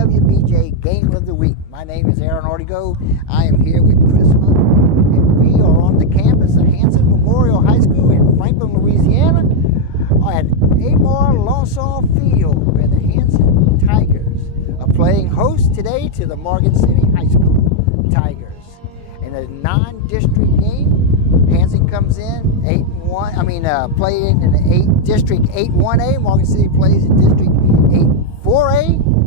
KWBJ Game of the Week. My name is Aaron Ortigo. I am here with Chris Hunt, and we are on the campus of Hanson Memorial High School in Franklin, Louisiana, at Amar Lonsall Field, where the Hanson Tigers are playing host today to the Morgan City High School Tigers. In a non-district game, Hanson comes in 8-1. Playing in the District 8-1A. Morgan City plays in District 8-4A.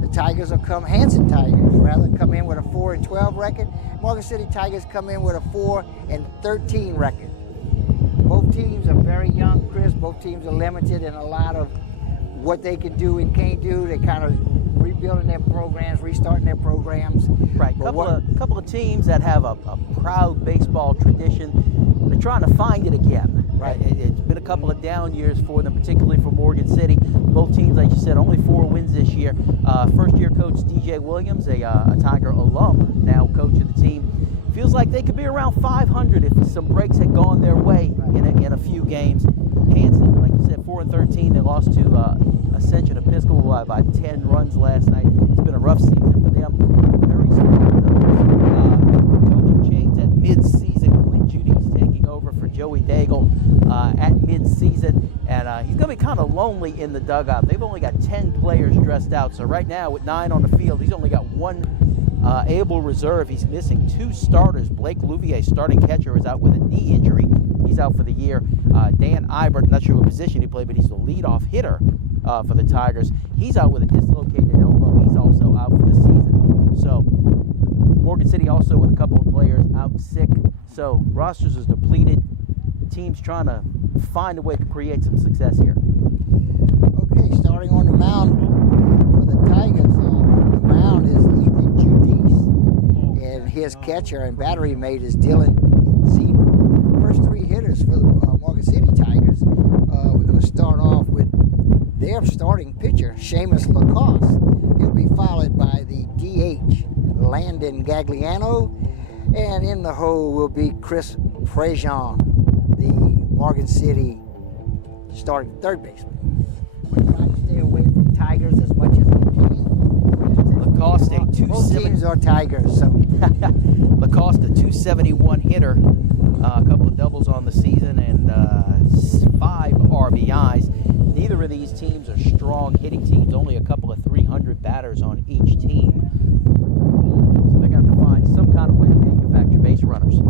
The Tigers Hanson Tigers come in with a 4-12 record. Morgan City Tigers come in with a 4-13 record. Both teams are very young, Chris. Both teams are limited in a lot of what they can do and can't do. They kind of rebuilding their programs, restarting their programs. Right, couple of teams that have a proud baseball tradition. They're trying to find it again. Right. It's been a couple of down years for them, particularly for Morgan City. Both teams, like you said, only 4 wins this year. First-year coach DJ Williams, a Tiger alum, now coach of the team, feels like they could be around 500 if some breaks had gone their way in a few games. Hanson, like you said, 4-13. They lost to Ascension Episcopal by 10 runs last night. It's been a rough season for them. Very strong numbers. Coaching change at mid-season. Clint Judy's taking over for Joey Daigle at mid-season, and he's going to be kind of lonely in the dugout. They've only got 10 players dressed out, so right now with 9 on the field, he's only got 1 able reserve. He's missing 2 starters. Blake Louvier, starting catcher, is out with a knee injury. He's out for the year. Dan Ibert, not sure what position he played, but he's the leadoff hitter for the Tigers. He's out with a dislocated elbow. He's also out for the season. So Morgan City also with a couple of players out sick. So rosters is depleted. Team's trying to find a way to create some success here. Okay, starting on the mound for the Tigers. On the mound is Ethan Judice, and his catcher and battery mate is Dylan Encina. First 3 hitters for the Morgan City Tigers. We're going to start off with their starting pitcher, Seamus Lacoste. He'll be followed by the DH, Landon Gagliano, and in the hole will be Chris Prejean, the Morgan City starting third baseman. We're trying to stay away from Tigers as much as we can. Lacoste, a 270. Both teams are Tigers, so. Lacoste, a 271 hitter, a couple of doubles on the season, and 5 RBIs. Neither of these teams are strong hitting teams, only a couple of 300 batters on each team. So they're going to have to find some kind of way to manufacture base runners.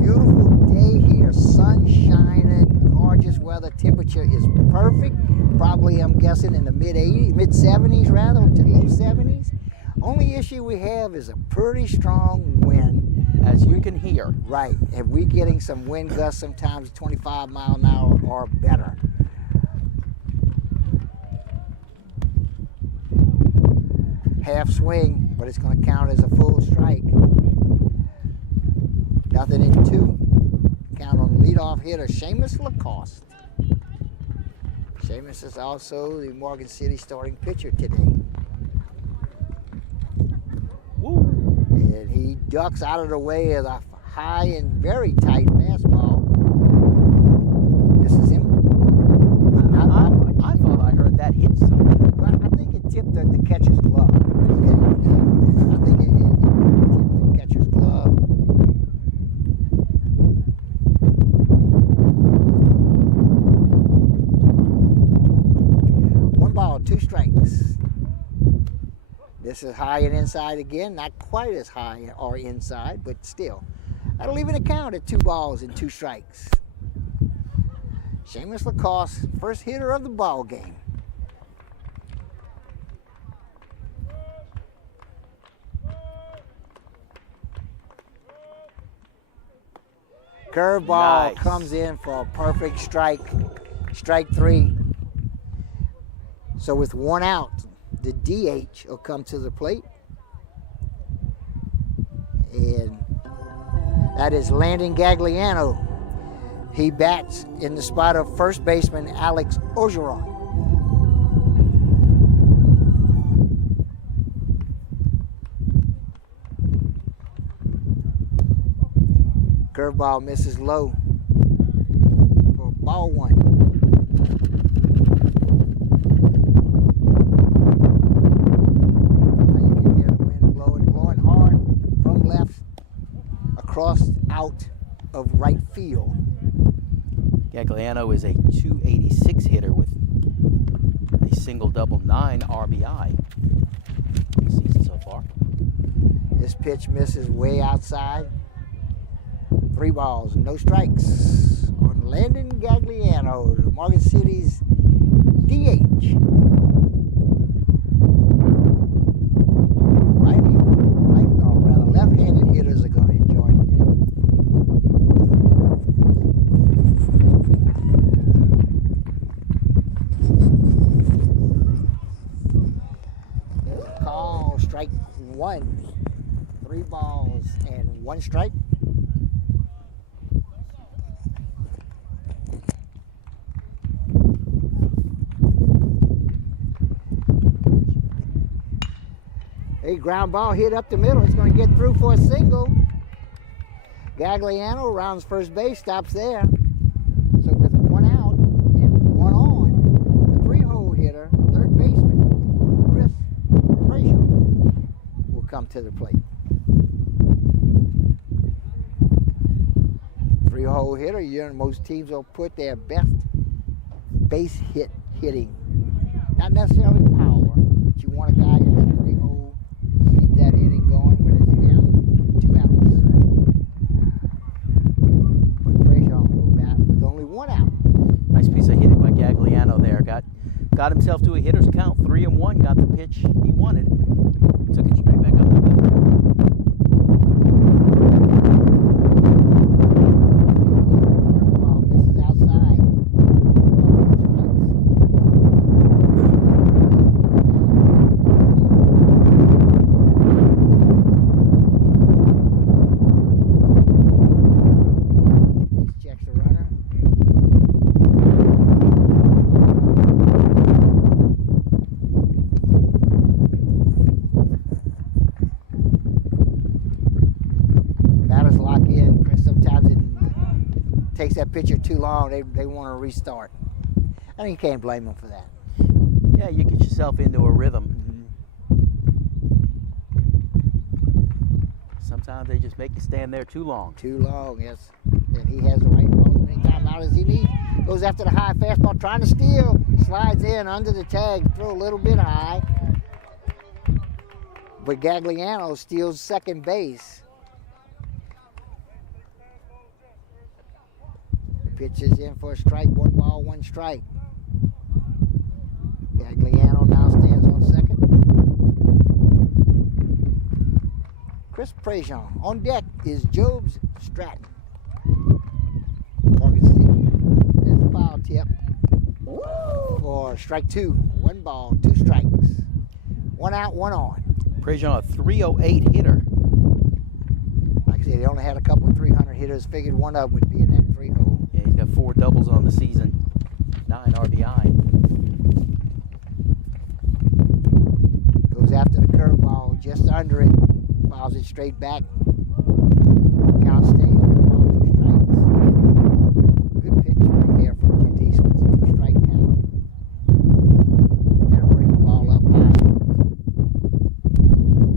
Beautiful day here, sun shining, gorgeous weather, temperature is perfect. Probably, I'm guessing, in the mid-70s rather, to low 70s. Only issue we have is a pretty strong wind. As you can hear. Right, and we're getting some wind gusts sometimes 25 mile an hour or better. Half swing, but it's going to count as a full strike. Nothing in 2. Count on the leadoff hitter, Seamus Lacoste. Seamus is also the Morgan City starting pitcher today. Woo. And he ducks out of the way of the high and very tight fastball. This is him. I thought I heard that hit something. But I think it tipped the catcher's glove. I think it tipped the catcher's glove. 1 ball, 2 strikes. This is high and inside again. Not quite as high or inside, but still. That'll even account at 2 balls and 2 strikes. Seamus Lacoste, first hitter of the ball game. Curveball comes in for a perfect strike. Strike 3. So with 1 out, the DH will come to the plate. And that is Landon Gagliano. He bats in the spot of first baseman Alex Ogeron. Curveball misses low for ball 1. out of right field. Gagliano is a .286 hitter with a single-double, 9 RBI this season so far. This pitch misses way outside. 3 balls, no strikes on Landon Gagliano, Morgan City's DH. Left-handed hitters are going to enjoy it. Call strike 1. 3 balls and 1 strike. A ground ball hit up the middle. It's going to get through for a single. Gagliano rounds first base, stops there. So with 1 out and 1 on, the 3-hole hitter, third baseman, Chris Frazier, will come to the plate. 3-hole hitter, most teams will put their best base hitting. Not necessarily power, but you want a guy in that 3-hole, keep that inning going when it's down 2 outs. But Frazier will bat with only 1 out. Nice piece of hitting by Gagliano there. Got himself to a hitter's count, 3-1. Got the pitch he wanted. Took it straight back up the middle. Ball misses outside. Checks the runner. Batters lock in. Chris, sometimes it takes that pitcher too long. They want to restart. I think you can't blame them for that. Yeah, you get yourself into a rhythm. Sometimes they just make you stand there too long. Too long, yes. And he has the right ball as many times out as he needs. Goes after the high fastball, trying to steal. Slides in under the tag, throw a little bit high. But Gagliano steals second base. The pitch is in for a strike. 1 ball, 1 strike. Gagliano now stands on second. Chris Frazier. On deck is Jobs Stratton. Morgan State. There's a foul tip for strike 2. 1 ball, 2 strikes. 1 out, 1 on. Frazier, a .308 hitter. Like I said, he only had a couple of 300 hitters. Figured one of them would be in that 3-hole. Yeah, he's got 4 doubles on the season, 9 RBI. Goes after the curveball, just under it. Fouls it straight back. Count stays. 1 ball, 2 strikes. Good pitch right there from Judice with the 2-strike count. That'll bring the ball up high.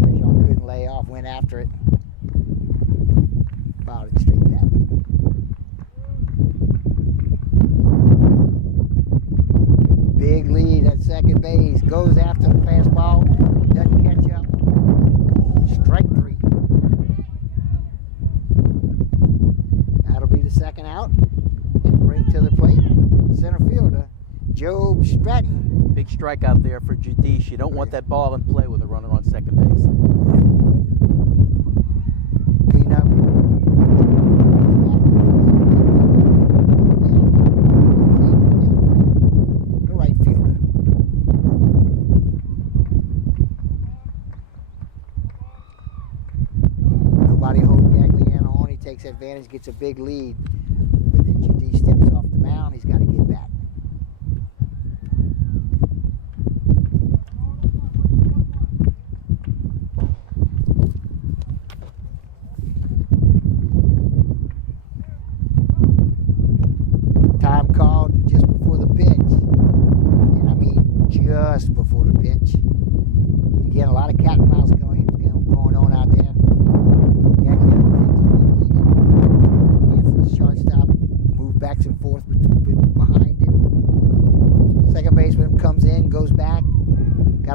Frazier couldn't lay off, went after it. Fouled it straight back. Big lead at second base. Goes after the fastball. Doesn't catch up. Strike 3. That'll be the second out. And bring to the plate center fielder Job Stratton. Big strikeout there for Judice. You don't want that ball in play with a runner on second base. Clean up. The right fielder. Nobody holding Gagliano on. He takes advantage, gets a big lead. But then Judice steps off the mound. He's got to get back. Time called just before the pitch. And I mean just before the pitch. Again, a lot of cat and mouse going on out there. Gagliano takes a big lead.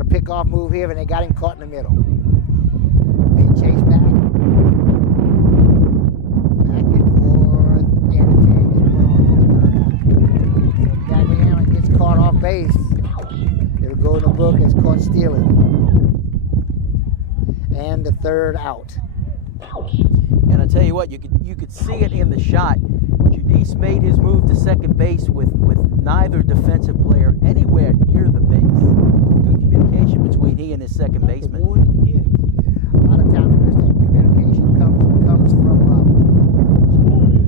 pick-off move here, and they got him caught in the middle. Being chased back. Back and forth. And the tag is put on to the third. So Gagliano gets caught off base. It'll go in the book as caught stealing. And the third out. And I tell you what, you could see it in the shot. Judice made his move to second base with neither defensive player anywhere near the base. Good communication between he and his second baseman. A lot of times, Chris, that communication comes from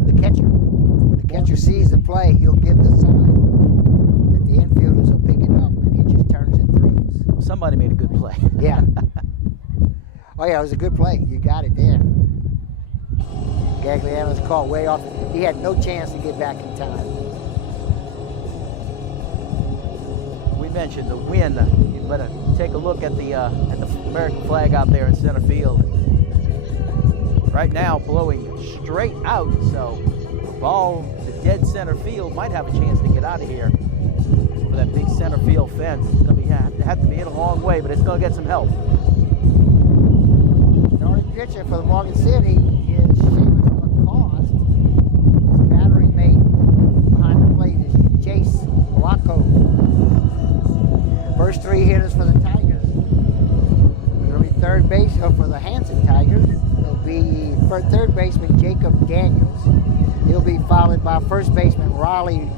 the catcher. When the catcher sees the play, he'll give the sign that the infielders will pick it up, and he just turns and throws. Somebody made a good play. Yeah. Oh yeah, it was a good play. You got it there. Gagliano's caught way off. He had no chance to get back in time. We mentioned the wind. You better take a look at the American flag out there in center field. Right now, blowing straight out. So the ball to dead center field might have a chance to get out of here over that big center field fence. It's going to have to be in a long way, but it's going to get some help. Starting pitcher for the Morgan City is Seamus Lacoste. His battery mate behind the plate is Jace Blanco. First three hitters for the Tigers. It'll be third base for the Hanson Tigers. It'll be third baseman Jacob Daniels. He'll be followed by first baseman Riley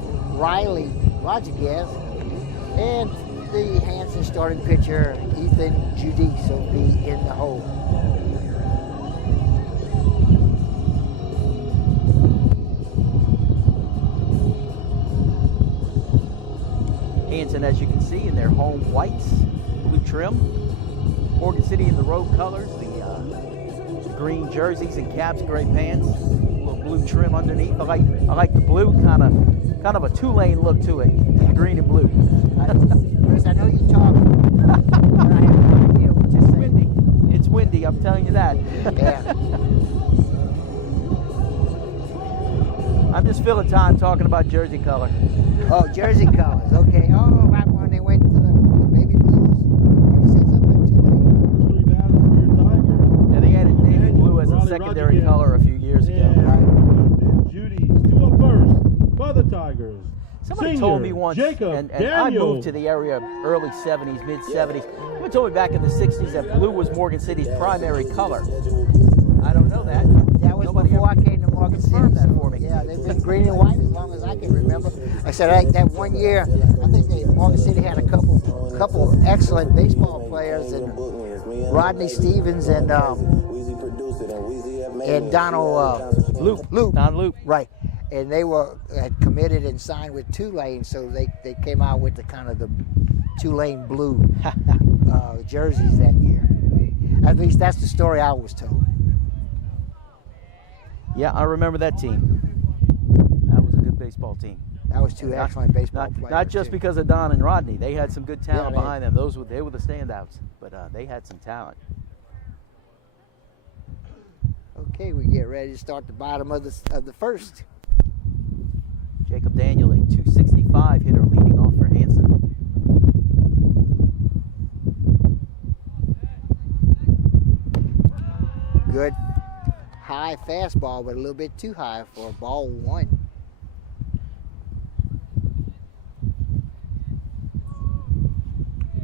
Rodriguez, and the Hanson starting pitcher Ethan Judice will be in the hole. Hanson, as you can see, in their home whites, blue trim. Morgan City in the road colors, the green jerseys and caps, gray pants, a little blue trim underneath. I like the blue, kind of a two-lane look to it, green and blue. Chris, I know you talk, but I have no idea what you're saying. Windy. It's windy, I'm telling you that. Yeah. I'm just filling time talking about jersey color. Oh, jersey colors. Okay. Oh, right when they went to the baby blues. You said something too late. Yeah, they added navy blue as a secondary color a few years ago. And Judy's due up first for the Tigers. Somebody told me once, and I moved to the area early 70s, mid 70s. Someone told me back in the 60s that blue was Morgan City's primary color. I don't know that. That was before I came to Morgan City. That for me. Yeah, they've been green and white as long as I can remember. I said that one year, I think Morgan City had a couple of excellent baseball players, and Rodney Stevens and Donald Loop. Don Loop. Right. And they had committed and signed with Tulane, so they came out with the kind of the Tulane blue jerseys that year. At least that's the story I was told. Yeah, I remember that team. That was a good baseball team. That was two excellent baseball players. Not just because of Don and Rodney. They had some good talent behind them. They were the standouts, but they had some talent. Okay, we get ready to start the bottom of the first. Jacob Daniel, a 265 hitter, leading off for Hanson. Good high fastball, but a little bit too high for ball one.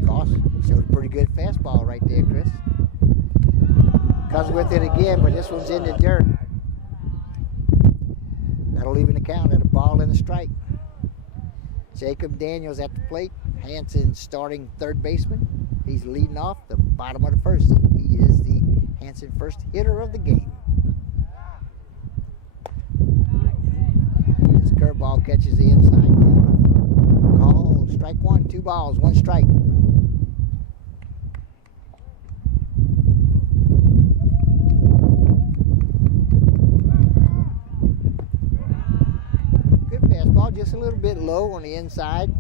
Goss showed a pretty good fastball right there, Chris. Comes with it again, but this one's in the dirt. That'll even account at a ball and a strike. Jacob Daniels at the plate. Hanson starting third baseman. He's leading off the bottom of the first. So he is the Hanson first hitter of the game. This curveball catches the inside corner. Call, strike one, 2 balls, 1 strike. Good fastball, just a little bit low on the inside.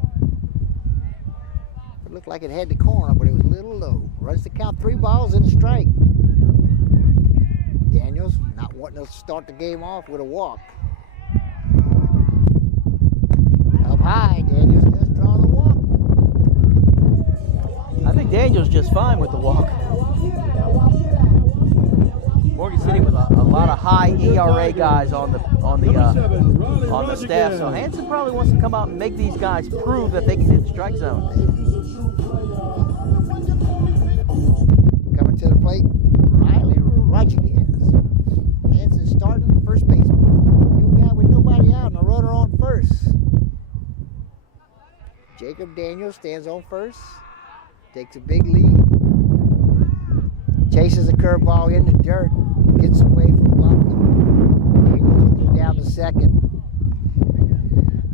It looked like it had the corner, but it was a little low. Runs the count, 3 balls and a strike. Daniels not wanting to start the game off with a walk. Up high, Daniels does draw the walk. I think think Daniel's just fine with the walk. Morgan City with a lot of high ERA guys on the staff, so Hanson probably wants to come out and make these guys prove that they can hit the strike zone. Coming to the plate, Riley Rodriguez. Hanson starting first baseman. You got with nobody out and a runner on first. Jacob Daniels stands on first, takes a big lead, chases a curveball in the dirt, gets away from Blanco. Daniels will go down to second,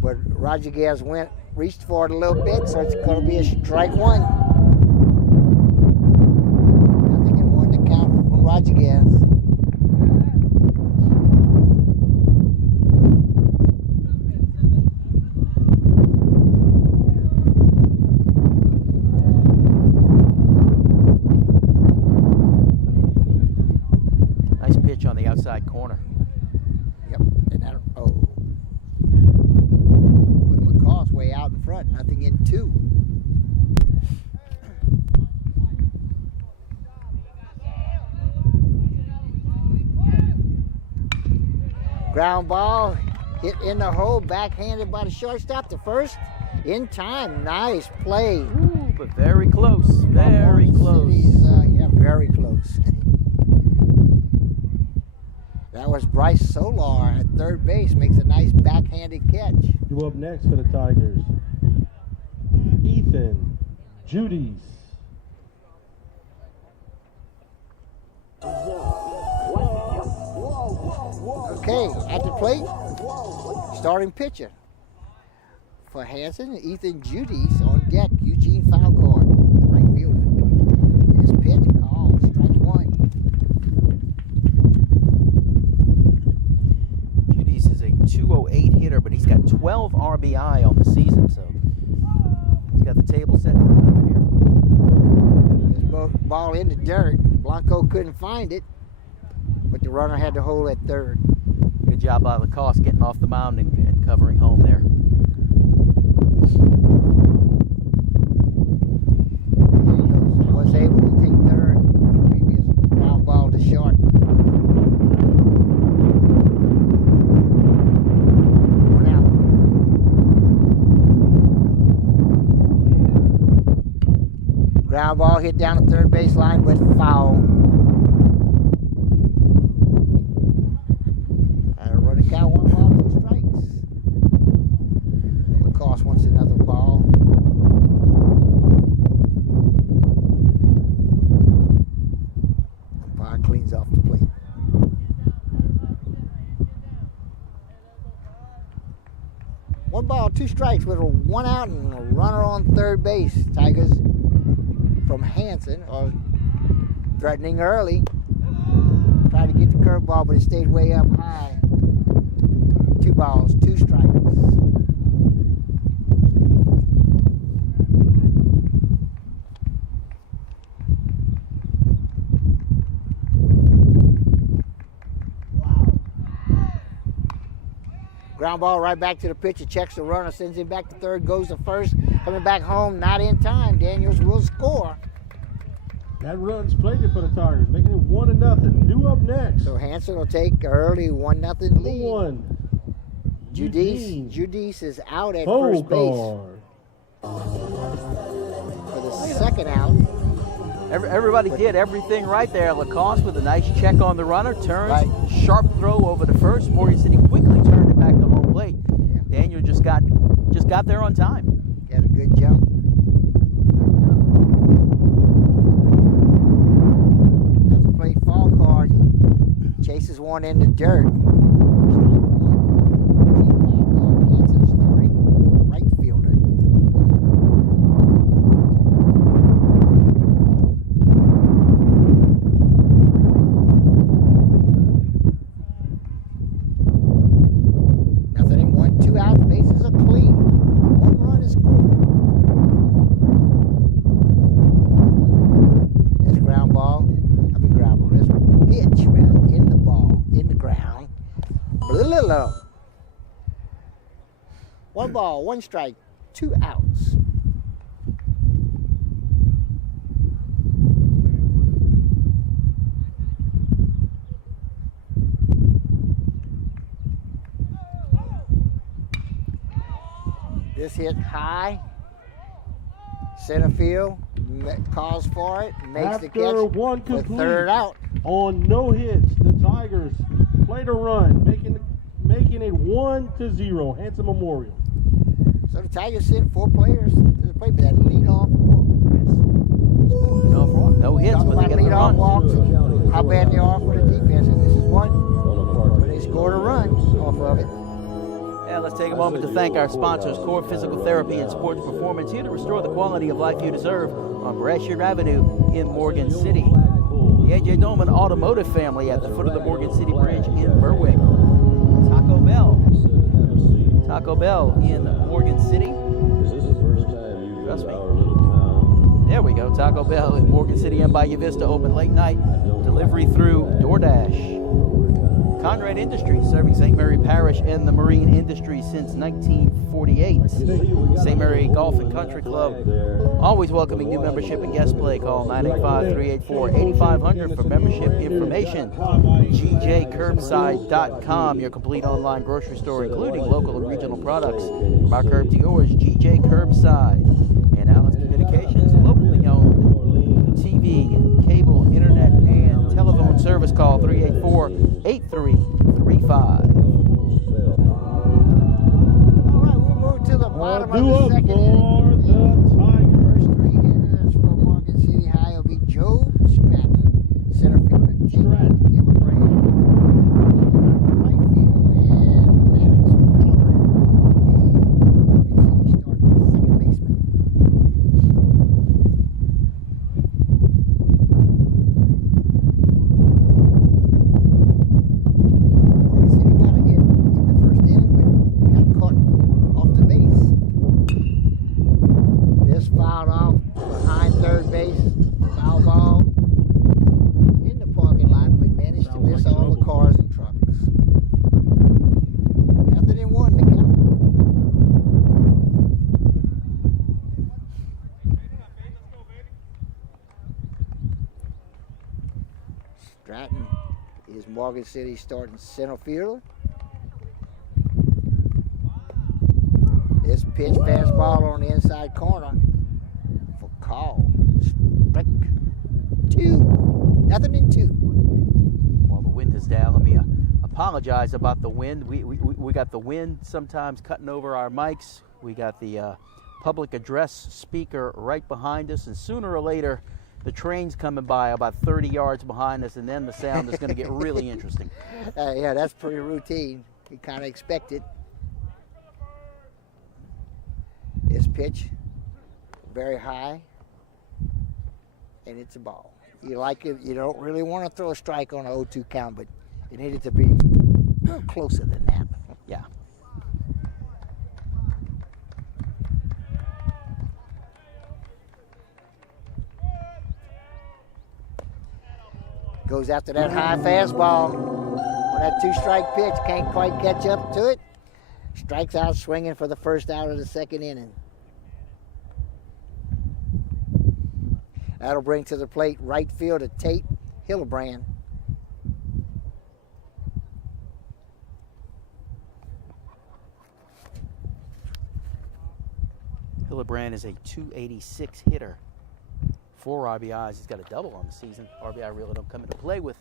but Rodriguez reached for it a little bit, so it's going to be a strike one. Nothing in one to count from Rodriguez. On the outside corner. Yep, and that, put Lacoste way out in front, nothing in two. Ground ball hit in the hole, backhanded by the shortstop to first, in time. Nice play. Ooh, but very close, very close. Yeah, very close. That was Bryce Solar at third base, makes a nice backhanded catch. Due up next for the Tigers, Ethan Judice. Okay, at the plate, starting pitcher for Hanson, Ethan Judice on deck, Eugene Falcard, the right fielder. His pitch called, strike one. Judice is a 208 hitter, but he's got 12 RBI on the season, so he's got the table set for another here. This ball in the dirt. Blanco couldn't find it, but the runner had to hold at third. Good job by Lacoste getting off the mound and covering home there. Daniels was able to take third. Previous ground ball to short. One out. Ground ball hit down the third base line, but foul. Got one ball, 2 strikes. Lacoste wants another ball. Umpire cleans off the plate. One ball, 2 strikes with a 1 out and a runner on third base. Tigers from Hanson are threatening early. Tried to get the curveball, but it stayed way up high. 2 balls, 2 strikes. Ground ball right back to the pitcher, checks the runner, sends him back to third, goes to first, coming back home, not in time. Daniels will score. That run's plated for the Tigers, making it 1-0. Due up next. So Hanson will take an early 1-0 lead. 1. Judice is out at first base for the second out. Everybody did everything right there. Lacoste with a nice check on the runner, turns, Right. sharp throw over to first. Morgan City quickly turned it back to home plate. Yeah. Daniel just got there on time. Got a good jump. At the plate, Falcard chases one in the dirt. Hanson starting right fielder. Nothing in 1, 2 outs. Bases are clean. 1 run is scored. This ground ball. This pitch rather in the ball, in the ground. Blah. 1 ball, 1 strike, 2 outs. This hit high. Center field calls for it, makes the catch one for complete, third out. On no hits, the Tigers played a run, making it 1-0. Hanson Memorial. So the Tigers sent 4 players to the plate, but that leadoff walk, Chris. No hits, but they get a leadoff run. walks, how bad they are for the defense, and this is one where they scored a run off of it. And let's take a moment to thank our sponsors, Core Physical Therapy and Sports Performance, here to restore the quality of life you deserve on Brashear Avenue in Morgan City. The A.J. Dolman Automotive family at the foot of the Morgan City Bridge in Berwick. Taco Bell in Morgan City. Trust me. There we go, Taco Bell in Morgan City and Bayou Vista, open late night, delivery through DoorDash. Conrad Industries, serving St. Mary Parish and the marine industry since 1948. St. Mary Golf and Country Club, always welcoming new membership and guest play. Call 985-384-8500 for membership information. GJCurbside.com, your complete online grocery store, including local and regional products. From our curb to yours, GJ Curbside. And Allen's Communications, locally owned TV, cable, internet, and telephone service. Call 384-8335. All right, we'll move to the bottom of the second inning. First 3 hitters for Morgan City High will be Joe Stratton, center fielder, Hildebrand, right field, and Maddox Pellerin, the Morgan City starting second baseman. Fouled off behind third base, foul ball in the parking lot, but managed to miss all the cars and trucks. Nothing in 1 to count. Stratton is Morgan City starting center fielder. This pitch fastball on the inside corner. Call. Strike 2. Nothing in 2. While the wind is down, let me apologize about the wind. We got the wind sometimes cutting over our mics. We got the public address speaker right behind us, and sooner or later the train's coming by about 30 yards behind us, and then the sound is going to get really interesting. Yeah, that's pretty routine. You kind of expect it. This pitch, very high. And it's a ball. You like it. You don't really want to throw a strike on an 0-2 count, but it needed to be a little closer than that. Yeah. Goes after that high fastball. On that 2-strike pitch, can't quite catch up to it. Strikes out swinging for the first out of the second inning. That'll bring to the plate right fielder Tate Hildebrand. Hildebrand is a .286 hitter. 4 RBIs. He's got a double on the season. RBI really don't come into play with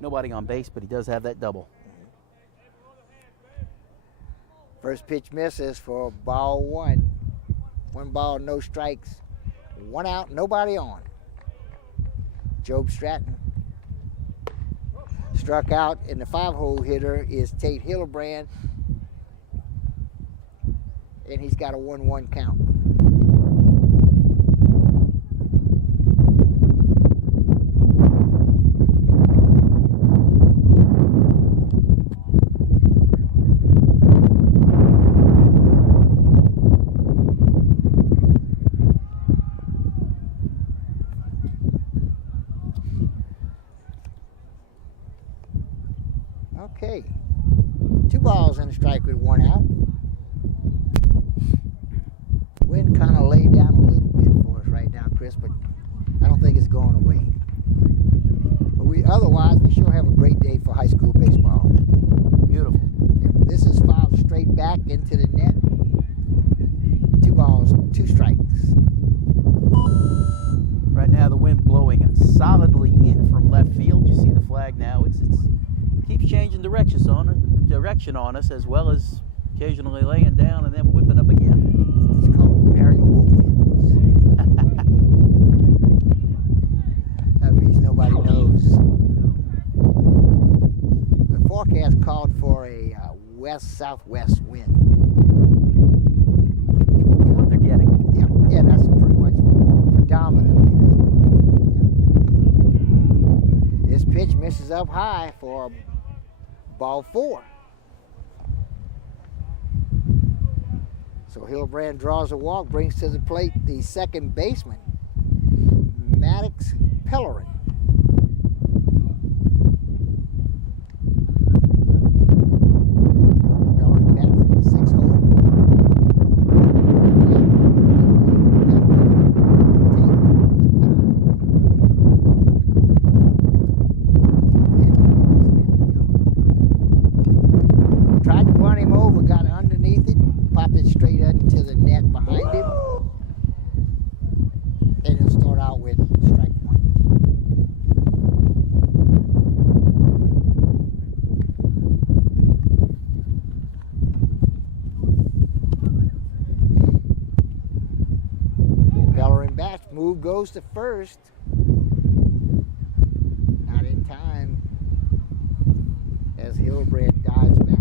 nobody on base, but he does have that double. First pitch misses for ball 1. 1 ball, no strikes. 1 out, nobody on. Job Stratton. Struck out, and the 5-hole hitter is Tate Hildebrand, and he's got a 1-1 count. Okay, 2 balls and a strike with 1 out. Wind kind of laid down a little bit for us right now, Chris, but I don't think it's going away. But otherwise, we sure have a great day for high school baseball. Beautiful. This is fouled straight back into the net. balls, 2 strikes. Right now, the wind blowing solidly in from left field. You see the flag now. It's keeps changing direction on us, as well as occasionally laying down and then whipping up again. It's called variable winds. That means nobody knows. The forecast called for a west-southwest wind. What they're getting. Yeah, that's pretty much predominantly. Yeah. This pitch misses up high for ball 4. So Hillebrand draws a walk, brings to the plate the second baseman, Maddox Pellerin. Pellerin bats in the 6th hole. Tried to run him over, got underneath it, popped it straight into the net behind him. And he'll start out with strike 1. Pellerin bats, move goes to first. Not in time as Hillebrand dives back.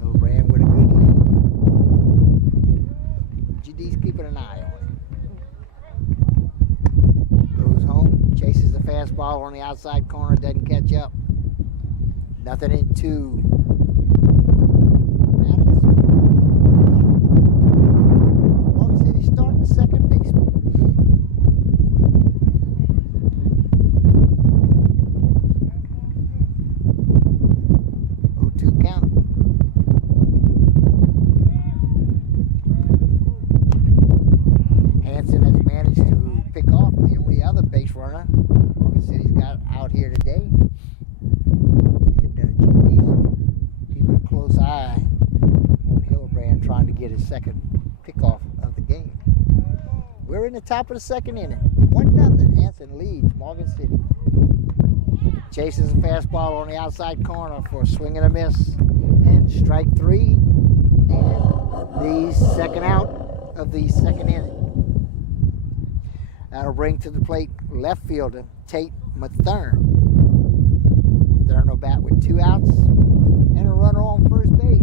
Hillebrand with a good lead. GD's keeping an eye on him. Goes home, chases the fastball on the outside corner, doesn't catch up. Nothing in 2. Maddox. Morgan City starting second baseman. 0-2 count. Hanson has managed to pick off the only other base runner Morgan City's got out here today. And GD's keeping a close eye on Hillebrand, trying to get his second pickoff of the game. We're in the top of the 2nd inning. 1-0. Hanson leads Morgan City. Chases a fastball on the outside corner for a swing and a miss. And strike 3. And the second out of the 2nd inning. That'll bring to the plate left fielder Tate Mathern. Mathern will bat with 2 outs and a runner on first base.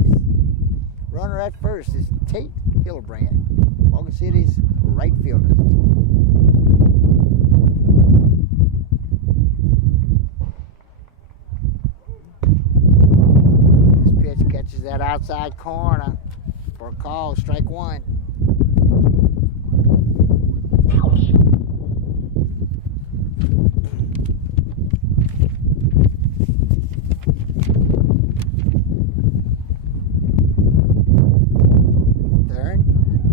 Runner at first is Tate Hillebrand, Morgan City's right fielder. This pitch catches that outside corner for a call, strike 1.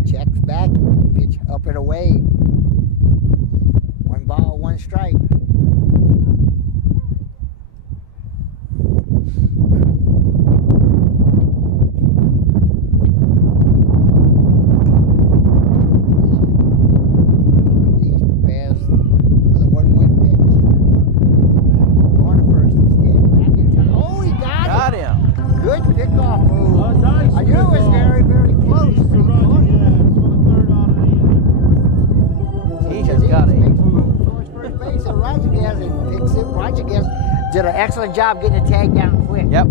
Checks back, pitch up and away. 1 ball, 1 strike. Ortiz prepares for the 1-1 pitch. Going to first instead. Back in time. Oh, he got it. Him. Good pickoff move. Nice I knew it was very, very close. He has got a towards first base, and Rodriguez and picks it. Rodriguez did an excellent job getting the tag down quick. Yep.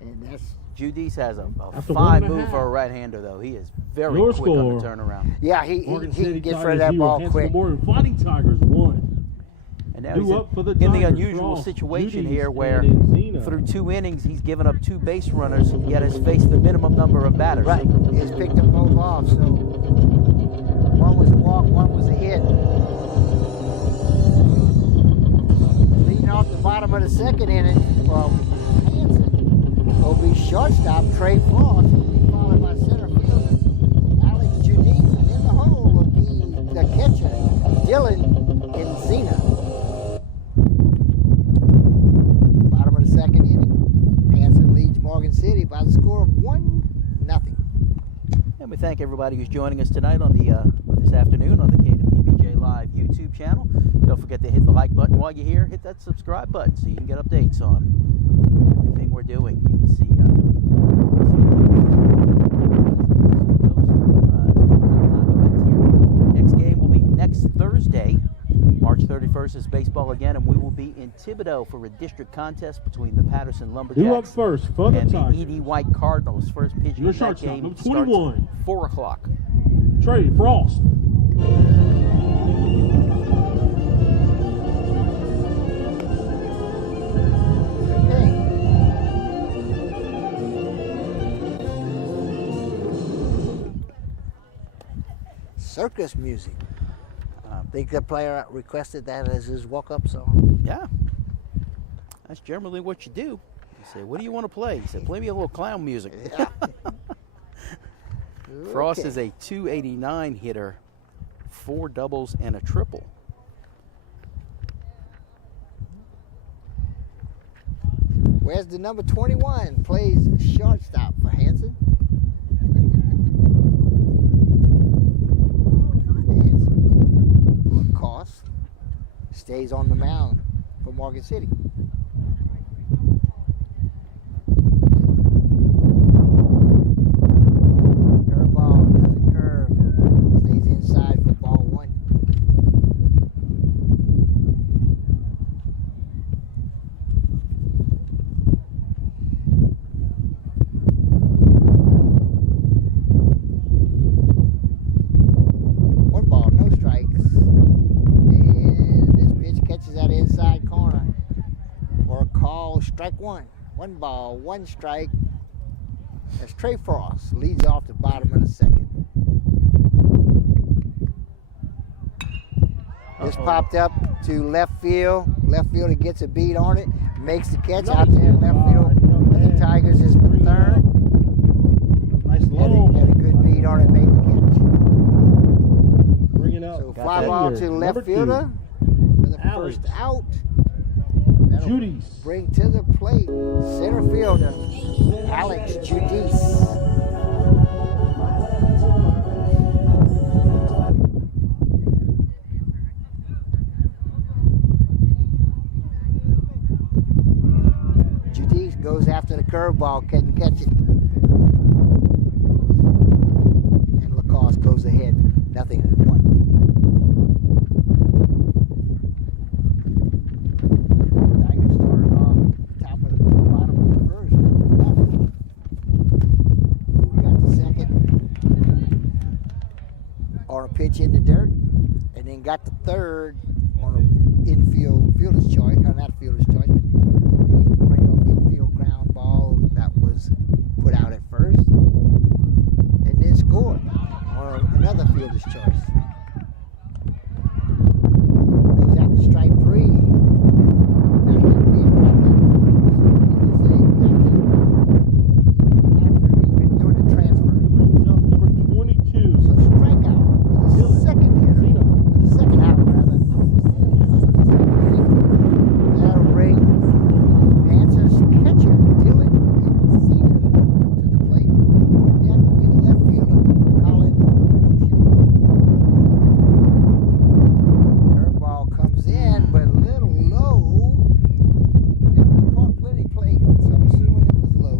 And that's Judice has a After fine 1.5. move for a right-hander, though. He is very Your quick on the score. turnaround. yeah, he Morgan City gets Tigers rid of that 0, ball Hanson quick. Memorial Fighting Tigers 1. And now Due he's up for the in the Tigers, unusual draw. situation Judice here where and Zena. through 2 innings he's given up 2 base runners, yet has faced the minimum number of batters. Right, he's picked them both off. So one was a walk, one was a hit. Leading off the bottom of the 2nd inning from Hanson will be shortstop Trey Frost, who will be followed by center fielder Alex Judice, and in the hole will be the catcher Dylan Enzina. Bottom of the 2nd inning. thank everybody who's joining us tonight on the this afternoon on the KWBJ Live YouTube channel. Don't forget to hit the like button while you're here. Hit that subscribe button so you can get updates on everything we're doing. You can see next game will be next Thursday. March 31st is baseball again, and we will be in Thibodaux for a district contest between the Patterson Lumberjacks Who up first for the and the Tigers? E.D. White Cardinals. First pitch Your of that shortstop, game number starts 21. 4 o'clock. Trey Frost. Circus music. Think the player requested that as his walk-up song? Yeah. That's generally what you do. You say, what do you want to play? He said, play me a little clown music. Yeah. Frost Okay. is a 289 hitter, 4 doubles and a triple. Where's the number 21? Plays shortstop for Hanson. Lacoste stays on the mound for Morgan City. Curveball doesn't curve. Stays inside for ball 1. Strike 1. 1 ball, 1 strike. As Trey Frost leads off the bottom of the second. This popped up to left field. Left fielder gets a beat on it. Makes the catch out there in left field. For the Tigers is the third. Nice low. Had a good beat on it. Made the catch. Bring it out. So fly ball to the left fielder for the first out. Judice. Bring to the plate center fielder Alex Judice. Judice goes after the curveball, couldn't catch it. And Lacoste goes ahead, 0-1. Pitch in the dirt, and then got the third on an fielder's choice, or not fielder's choice, but infield ground ball that was put out at first, and then scored on another fielder's choice. Goes out to strike 3. Now he's being brought up. After he's been doing the transfer. Brings up number 22. So strikeout. Second hitter, the second out rather. That'll bring Hanson's catcher, Dylan Encina, to the plate. On deck will be the left fielder, Colin Ocean. Curveball comes in, but a little low. Never caught plenty plate, so I'm assuming it was low.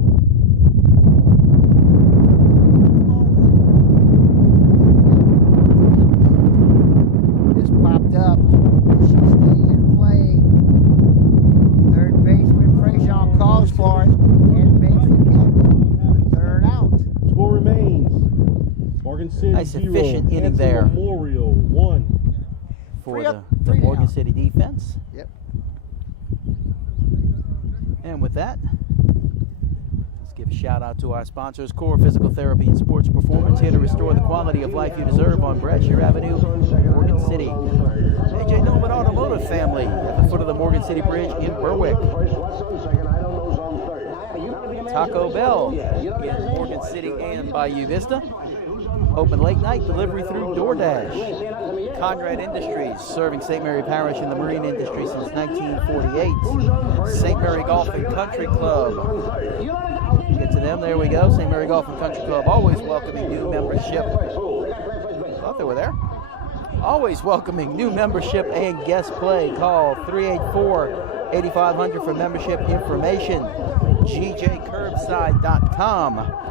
Popped up. It should stay in play. Third baseman Prejean calls for it and makes the catch. The third out. Score remains. Morgan City Nice 0. efficient inning Hanson there. Memorial 1. For Three up, the three Morgan down. City defense. Yep. And with that, let's give a shout out to our sponsors, Core Physical Therapy and Sports Performance, here to restore the quality of life you deserve on Brashear Avenue, Morgan City. AJ Nolan Automotive Family at the foot of the Morgan City Bridge in Berwick. Taco Bell in Morgan City and Bayou Vista. Open late night delivery through DoorDash. Conrad Industries, serving St. Mary Parish and the marine industry since 1948. St. Mary Golf and Country Club. Get to them, there we go. St. Mary Golf and Country Club, always welcoming new membership. Thought they were there. Always welcoming new membership and guest play. Call 384-8500 for membership information. GJCurbside.com.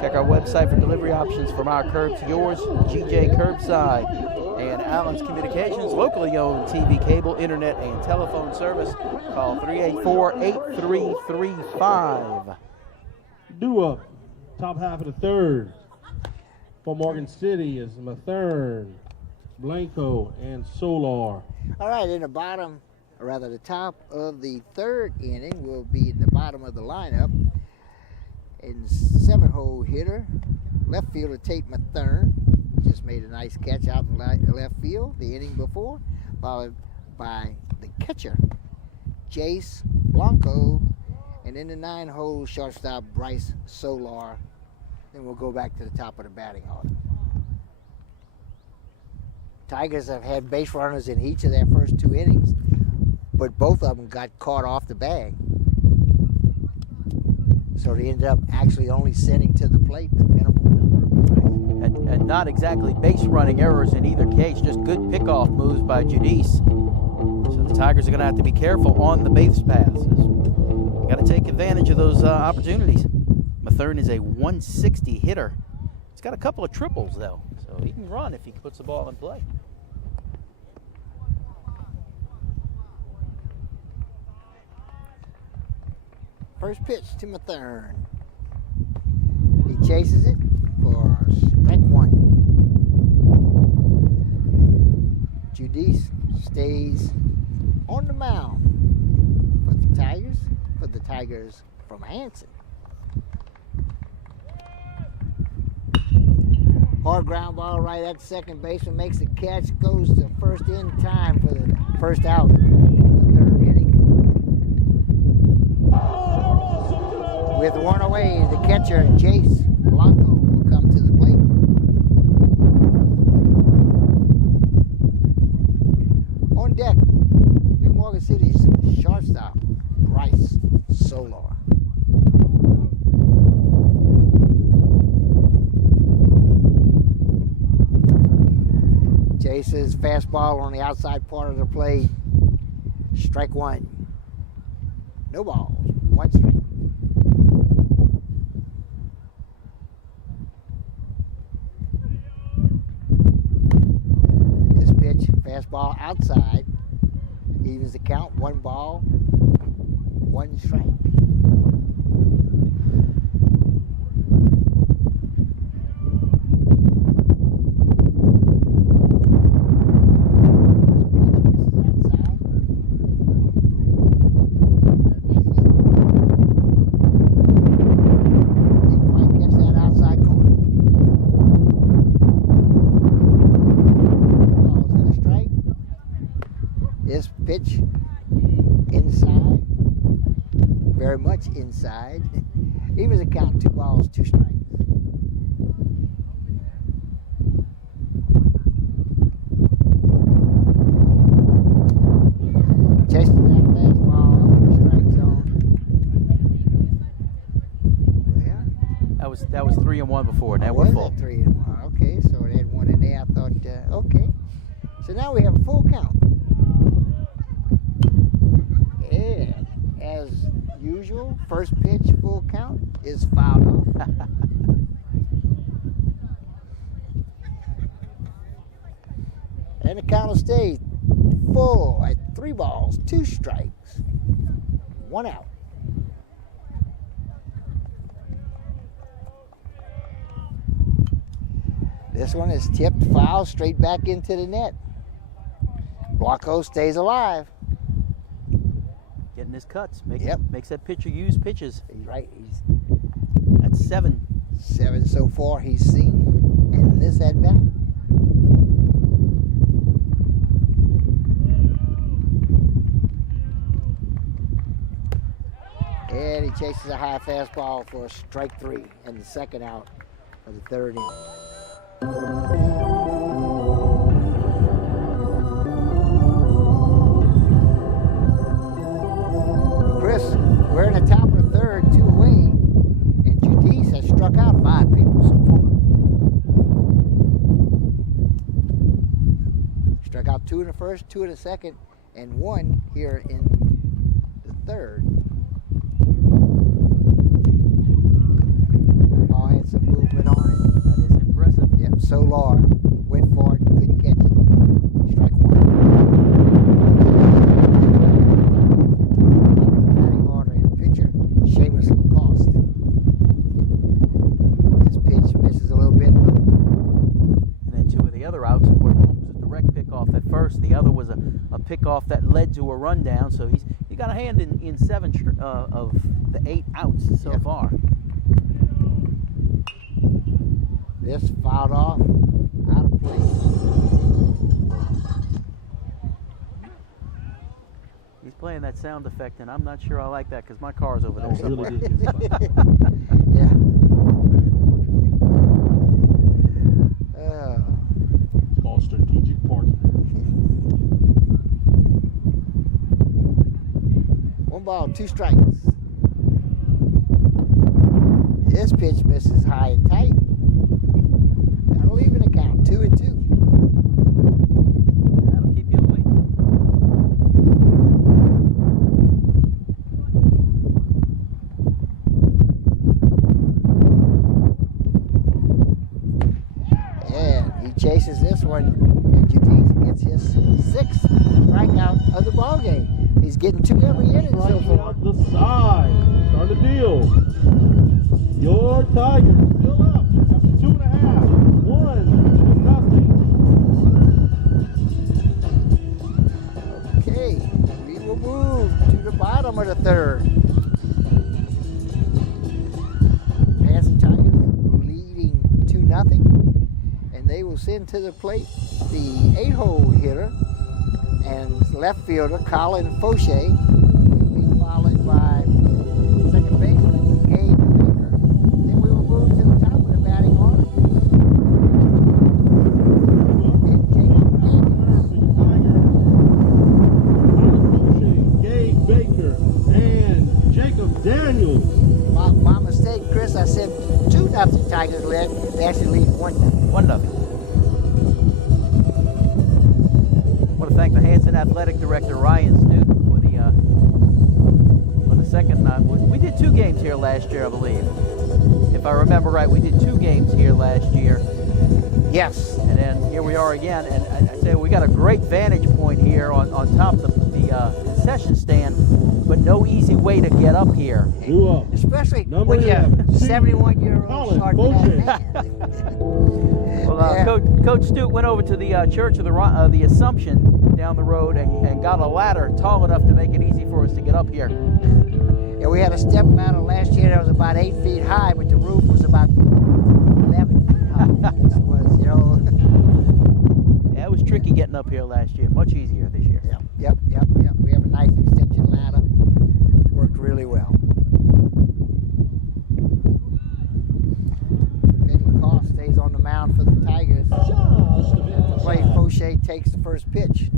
Check our website for delivery options from our curb to yours. GJ Curbside. And Allen's Communications, locally owned TV, cable, internet, and telephone service. Call 384-8335. Due up, top half of the third. For Morgan City is Mathern, Blanco, and Solar. All right, in the bottom, or rather the top of the third inning will be in the bottom of the lineup. In 7-hole hitter, left fielder Tate Mathern just made a nice catch out in left field the inning before, followed by the catcher, Jace Blanco, and in the 9-hole shortstop Bryce Solar. Then we'll go back to the top of the batting order. Tigers have had base runners in each of their first 2 innings, but both of them got caught off the bag. So they ended up actually only sending to the plate the minimal number of runs. And not exactly base running errors in either case, just good pickoff moves by Judice. So the Tigers are going to have to be careful on the base passes. You got to take advantage of those opportunities. Mathern is a 160 hitter. He's got a couple of triples though, so he can run if he puts the ball in play. First pitch to Mathern. He chases it for strike 1. Judice stays on the mound for the Tigers from Hanson. Hard ground ball right at second baseman, makes the catch, goes to first in time for the first out of the third inning. With one away, the catcher, Jace Blanco, will come to the plate. On deck will be Morgan City's shortstop, Bryce Solar. Jace's fastball on the outside part of the plate. Strike 1. No balls, 1 strike. This pitch, fastball outside, evens the count, 1 ball, 1 strike. This pitch inside, very much inside. Evens the count, 2 balls, 2 strikes. Chasing that fastball up in the strike zone. Well, That was 3-1 before. Now we're was full. that 3-1? Okay, so it had 1 in there. I thought, okay. So now we have a full count. And as usual, first pitch full count is fouled off. And the count will stay full at 3 balls, 2 strikes, 1 out. This one is tipped foul straight back into the net. Blanco stays alive. Getting his cuts. Yep. Makes that pitcher use pitches. He's right. That's 7. 7 so far he's seen in this at bat. And he chases a high fastball for strike 3 and the second out of the third inning. Chris, we're in the top of the third, 2 away, and Judice has struck out 5 people so far. Struck out 2 in the first, 2 in the second, and 1 here in the third. Ball had some movement on it. That is impressive. Yep, Solar went for it, couldn't catch it. Strike 1. Batting order and pitcher, Seamus Lacoste. His pitch misses a little bit. And then 2 of the other outs, of course, one was a direct pickoff at first. The other was a pickoff that led to a rundown. So he got a hand in 7 of the 8 outs so far. This fouled off, out of play. He's playing that sound effect, and I'm not sure I like that because my car's over there That was somewhere. really good. Yeah. It's called strategic parking. 1 ball, 2 strikes. This pitch misses high and tight. That'll even the count, 2-2. That'll keep you awake. And he chases this one, and Judice gets his 6th strikeout of the ball game. He's getting 2 every inning so Striking far. out the side. Start the deal. Your Tigers still up after 2.5. 1-0. Okay, we will move to the bottom of the third. Hanson Tigers leading 2-0, and they will send to the plate the 8-hole hitter and left fielder Colin Fauché. He'll be followed by second baseman Gabe Baker. Then we will move to the top of the batting order. And Jacob Daniels. Gabe Baker and Jacob Daniels. My mistake, Chris. I said 2-0 Tigers led. They actually lead 1-0. 1-0. I want to thank the Hanson Athletic Director Ryan Newton for the second. We did 2 games here last year, I believe. If I remember right, we did 2 games here last year. Yes. And then here we are again, and I say we got a great vantage point here on top of the concession stand, but no easy way to get up here. Due up. Especially Number when you have 11, 71-year-old Colin starting Fauché. that man. Well, Yeah. Coach Stute went over to the Church of the Assumption down the road and got a ladder tall enough to make it easy for us to get up here. Yeah, we had a step ladder last year that was about 8 feet high, but the roof was about 11 feet high. This was, Yeah, it was tricky getting up here last year. Much easier this year. Yep. We have a nice extension ladder. Worked really well. Okay, Lacoste stays on the mound for the Tigers. Play Fauché takes the first pitch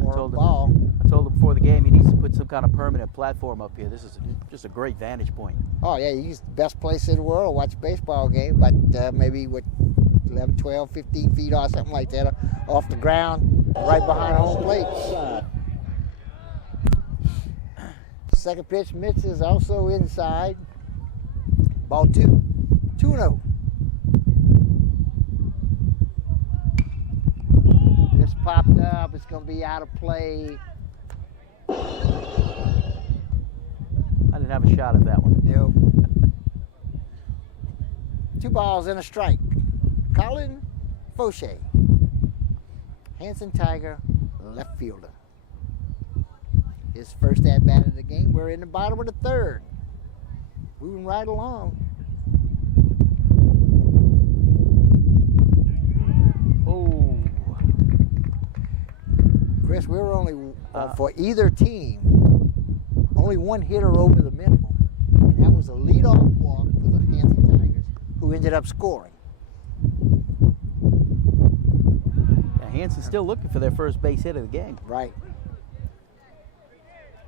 for a Told him. ball. I told him before the game he needs to put some kind of permanent platform up here. This is just a great vantage point. Oh, yeah, he's the best place in the world to watch a baseball game, but maybe with 11, 12, 15 feet or something like that off the ground, right behind home plate. Second pitch misses, also inside. Ball 2. 2-0. This popped up. It's going to be out of play. I didn't have a shot at that one. Nope. 2 balls and a strike. Colin Fauché, Hanson Tiger, left fielder. His first at bat of the game. We're in the bottom of the third. Moving right along. Oh. Chris, we were only, for either team, only 1 hitter over the minimum. And that was a leadoff walk for the Hanson Tigers, who ended up scoring. Hanson's still looking for their first base hit of the game. Right.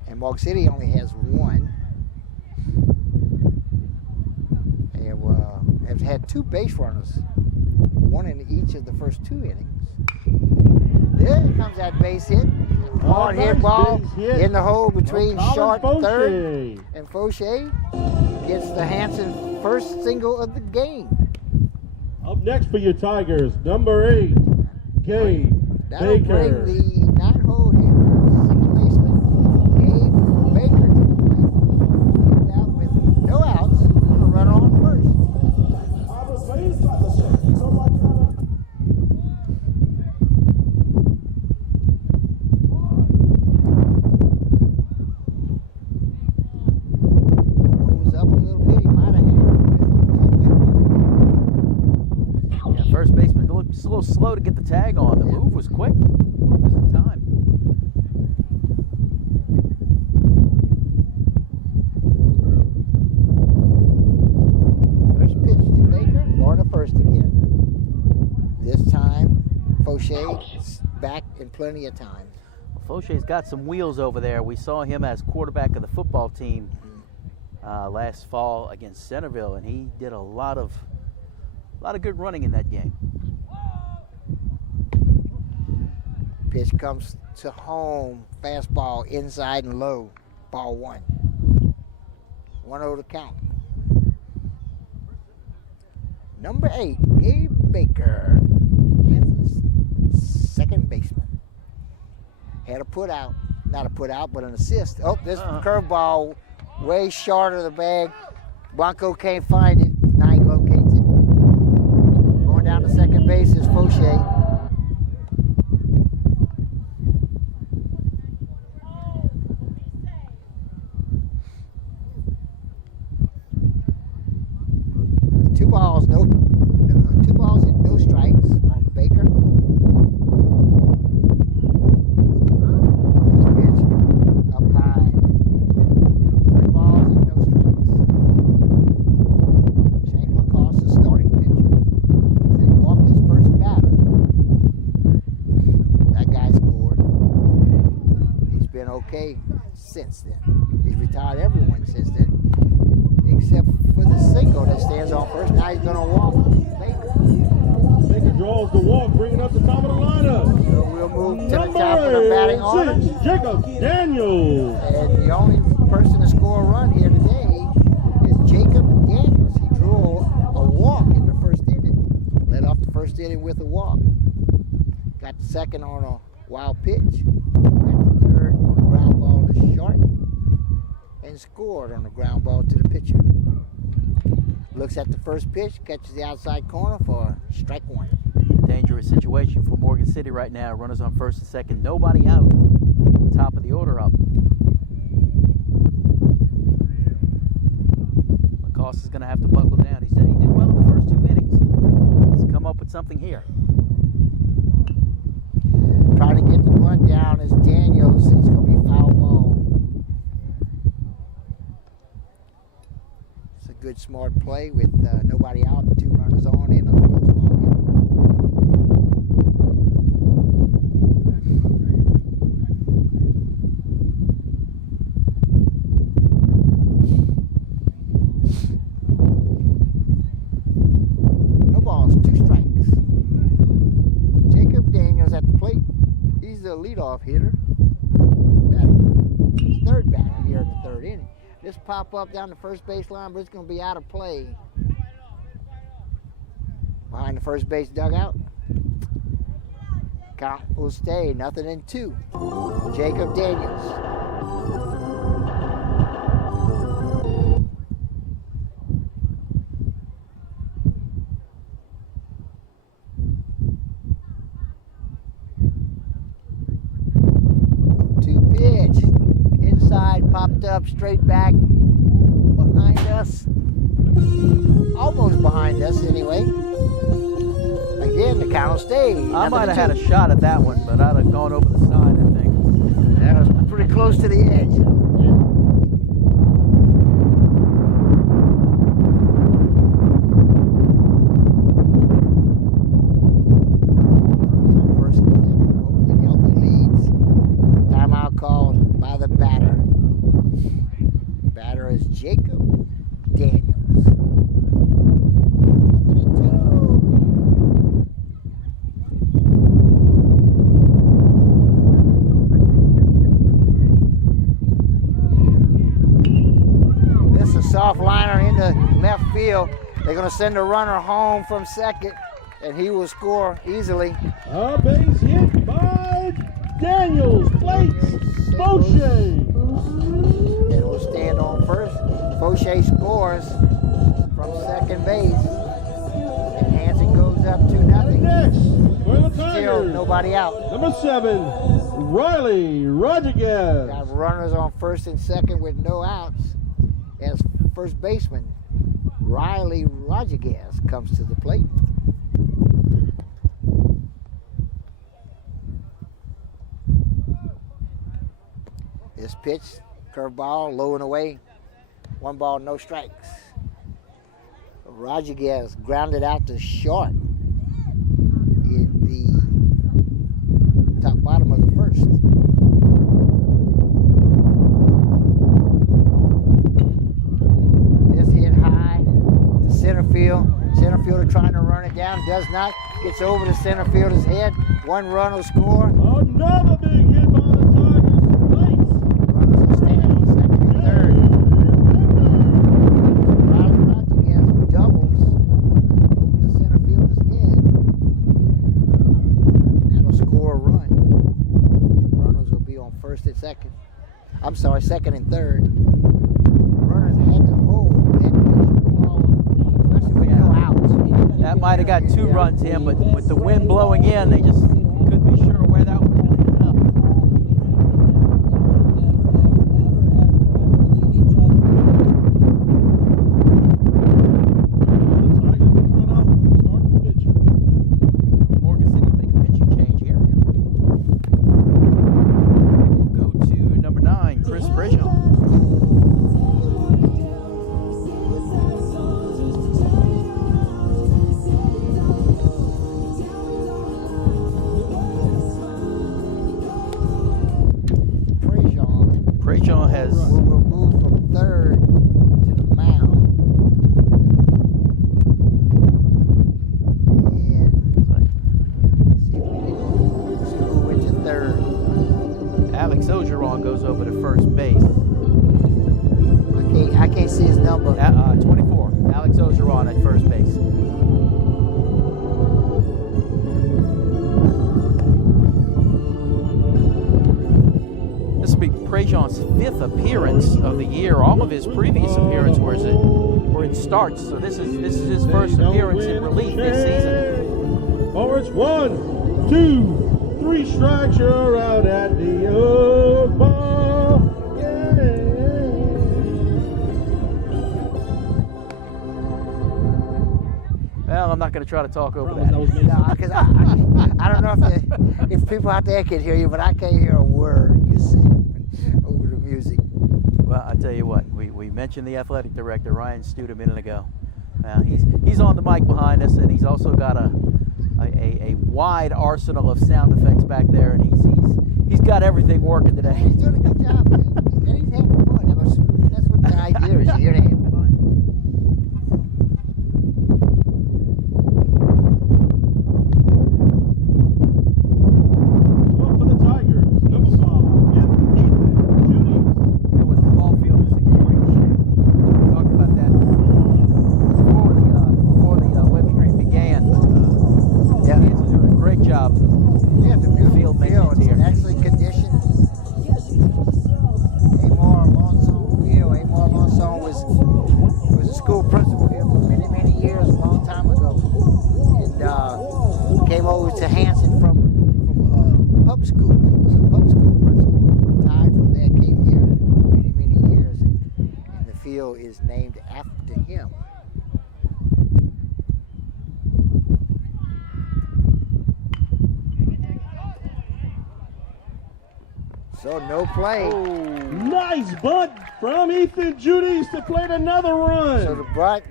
And Morgan City only has one. They have had 2 base runners, one in each of the first 2 innings. There comes that base hit. Hard hit ball in the hole between short third, and Fauché gets the Hanson first single of the game. Up next for your Tigers, number 8, Gabe That'll Baker. bring the 9-hole hitter, second baseman, Gabe Baker to the plate. He's out with no outs, a runner on first. Throws up a little bit, he might have had it. Yeah, first baseman looked a little slow to get the tag on. The move was quick. Move was in time. First pitch to Baker, going to first again. This time, Fauché's back in plenty of time. Fauché's got some wheels over there. We saw him as quarterback of the football team last fall against Centerville, and he did a lot of good running in that game. Pitch comes to home, fastball inside and low, ball 1. 1-0 to count. Number 8, Gabe Baker, Hanson's second baseman. Had a put out, not a put out, but an assist. Oh, this curveball way short of the bag. Blanco can't find it. Knight locates it. Going down to second base is Fauché. Two balls and no strikes on Baker. This pitch up high. 3 balls and no strikes. Shane Lacoste is starting pitcher. He walked his first batter. That guy scored. He's been okay since then. He's retired everyone since then, except for the single that stands on first. Now he's going to walk Baker. Baker draws the walk, bringing up the top of the lineup. So we'll move to the top of the batting order. 6, Jacob Daniels. And the only person to score a run here today is Jacob Daniels. He drew a walk in the first inning. Led off the first inning with a walk. Got the second on a wild pitch. Got the third on a ground ball to short. And scored on the ground ball to the pitcher. Looks at the first pitch, catches the outside corner for strike 1. Dangerous situation for Morgan City right now. Runners on first and second, nobody out. Top of the order up. Lacoste is going to have to buckle down. He said he did well in the first 2 innings. He's come up with something here. Trying to get the bunt down is Daniels. It's going to be foul ball. It's a good, smart play with nobody out and 2 runners on in a close ball game. No balls, 2 strikes. Jacob Daniels at the plate. He's the leadoff hitter. Third batter here in the 3rd inning. This pop up down the first base line, but it's going to be out of play. Behind the first base dugout. Count will stay, 0-2. Jacob Daniels. Pitch. Inside, popped up, straight back, behind us. Almost behind us, anyway. Again, the count will stay. I might have had a shot at that one, but I'd have gone over the side, I think. That was pretty close to the edge. First and leadoff liner into left field. They're going to send a runner home from second, and he will score easily. A base hit by Daniels. Plates Fauché. And will stand on first. Fauché scores from second base. And Hanson goes up 2-0. Next, for the Still Tigers, nobody out. number 7, Riley Rodriguez. Got runners on first and second with no outs. As first baseman, Riley Rodriguez comes to the plate. This pitch, curveball, low and away. 1 ball, no strikes. Rodriguez grounded out to short in the top bottom of the first. This hit high to center field. Center fielder trying to run it down, does not. Gets over the center fielder's head. 1 run will score. Another big hit by the Tigers. Plates. Runners will stand on second and third. Riley Rodriguez doubles over the center fielder's head. That'll score a run. Runners will be on first and second. I'm sorry, second and third. Runners had to hold that ball, especially with no outs. That might have got 2 runs in, but with the wind blowing in, they just couldn't be sure where that was going to end up. Morgan City will make a pitching change here. We'll go to number 9, Chris Bridgeon. Prejean has will move from third to the mound. And see who went to third. Alex Ogeron goes over to first base. I can't see his number. 24, Alex Ogeron at first base. This will be Prejean's 5th appearance of the year. All of his previous appearances were in starts, so this is his first appearance in relief this season. Oh, it's 1, 2, 3 strikes. You're out at the old ball. Well, I'm not going to try to talk over that. No, because I don't know if people out there can hear you, but I can't hear a word you say over the music. Well, I tell you what, we mentioned the athletic director, Ryan Stute, a minute ago. He's on the mic behind us, and he's also got a wide arsenal of sound effects back there, and he's got everything working today. He's doing a good job, man. And he's having fun. That's what the idea is. You're here to have fun. Well, for the Tigers, number 5, Ethan Judy. It was the ball field is in great shape. We talked about that before the web stream began. But Yeah. Hanson's doing a great job. Yeah, it's a beautiful Field field. maintenance It's here. excellent condition. Amar Alonso field. Amar Alonso was a school principal here for many, many years, a long time ago. And came over to Hanson from public school. He was a public school principal. Retired from there, came here many, many years. And the field is named after him. So no play. Nice bunt from Ethan Judy to play another run. So the bunt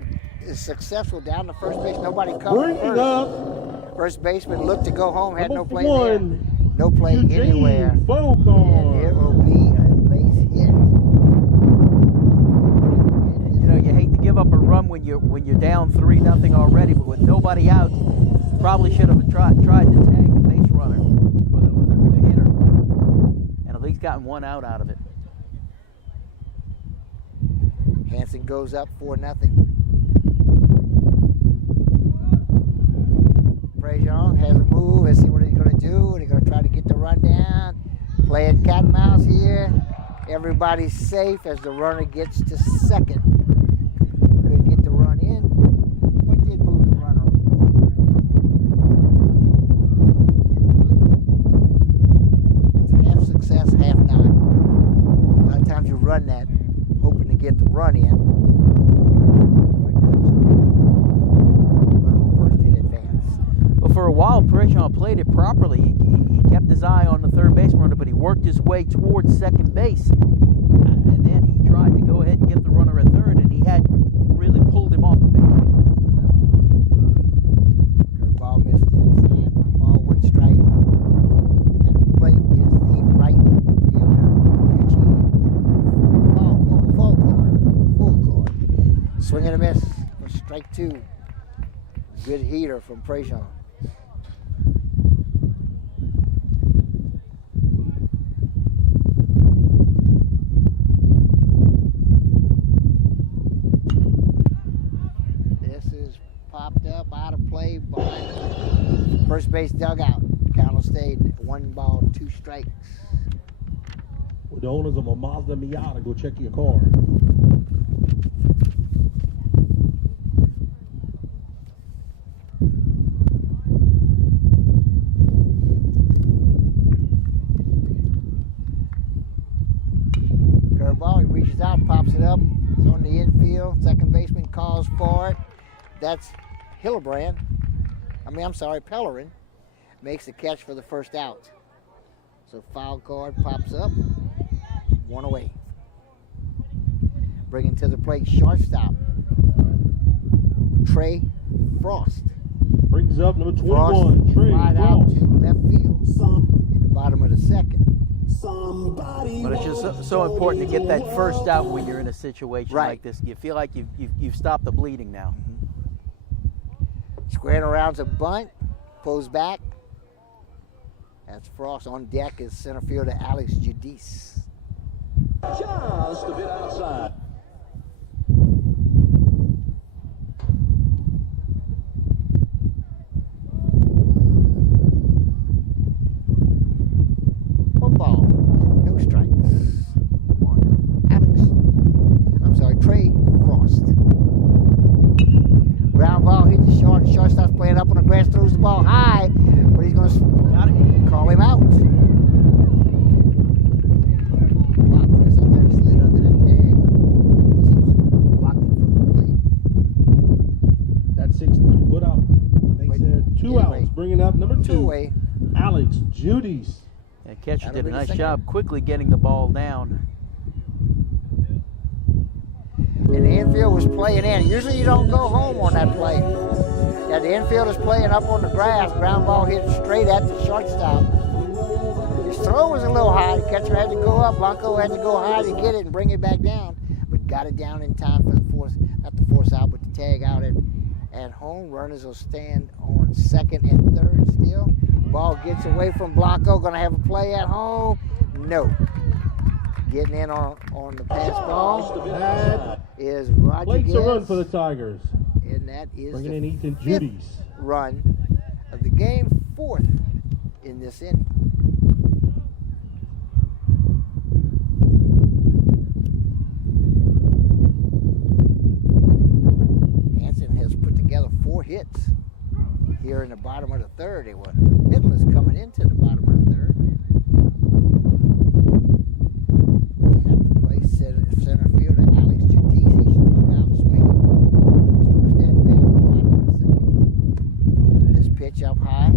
is successful down to first base. Nobody covered Bringing first. up First baseman looked to go home, had no number play there. 1, No play Eugene anywhere. And it Bogart. will be a base hit. You know, you hate to give up a run when you're down 3-0 already, but with nobody out, probably should have tried to tag the base runner or the hitter, and at least gotten 1 out of it. Hanson goes up 4-0. Prejean has a move. Let's see what he's going to do. They're going to try to get the run down. Playing cat and mouse here. Everybody's safe as the runner gets to second. Couldn't get the run in, but did move the runner over. It's half success, half not. A lot of times you run that hoping to get the run in. Run on first in advance. Well, for a while, Prejean played it properly. He kept his eye on the third base runner, but he worked his way towards second base. And then he tried to go ahead and get the runner at third, and he had really pulled him off the base. Curveball misses inside. 1 ball, 1 strike. At the plate is the right fielder, Eugene Full court. Swing and a miss for strike 2. Good heater from Prejean. Popped up, out of play, behind first base dugout. Count will stay 1 ball, 2 strikes. With the owners of a Mazda Miata, go check your car. Curveball, he reaches out, pops it up. It's on the infield. Second baseman calls for it. That's Pellerin makes the catch for the first out. So foul card pops up, 1 away. Bringing to the plate, shortstop, Trey Frost. Brings up number 21, Frost Trey flied out Frost. to left field in the bottom of the second. But it's just so important to get that first out when you're in a situation Right. like this. You feel like you've stopped the bleeding now. Squaring around's a bunt, pulls back. That's Frost. On deck is center fielder Alex Judice. Just a bit outside. One ball and no strikes on Trey Frost. Ground ball hit the short. Shortstop's playing up on the grass, throws the ball high, but he's going to call him out. Wow, Chris, I thought he slid under that tag. He was blocked in from the plate. That's 6 put out. Makes there 2 outs. Bringing up number 2, away. Alex Judice. And catcher That'll did a be the nice second. job quickly getting the ball down. And the infield was playing in. Usually you don't go home on that play. Yeah, the infield is playing up on the grass. Ground ball hit straight at the shortstop. His throw was a little high. The catcher had to go up. Blanco had to go high to get it and bring it back down. But got it down in time for the force, not the force out, but the tag out at home. Runners will stand on second and third still. Ball gets away from Blanco. Gonna have a play at home. No. Getting in on the pass ball. That Is Rodriguez. plates a run for the Tigers. And that is Bringing the in Ethan fifth Judice. run of the game, 4th in this inning. Hanson has put together 4 hits here in the bottom of the third. They were hitless coming into the bottom of the third. At the place, center fielder Alex Judice, he struck out swinging. His first at bat, bottom of the second. This pitch up high.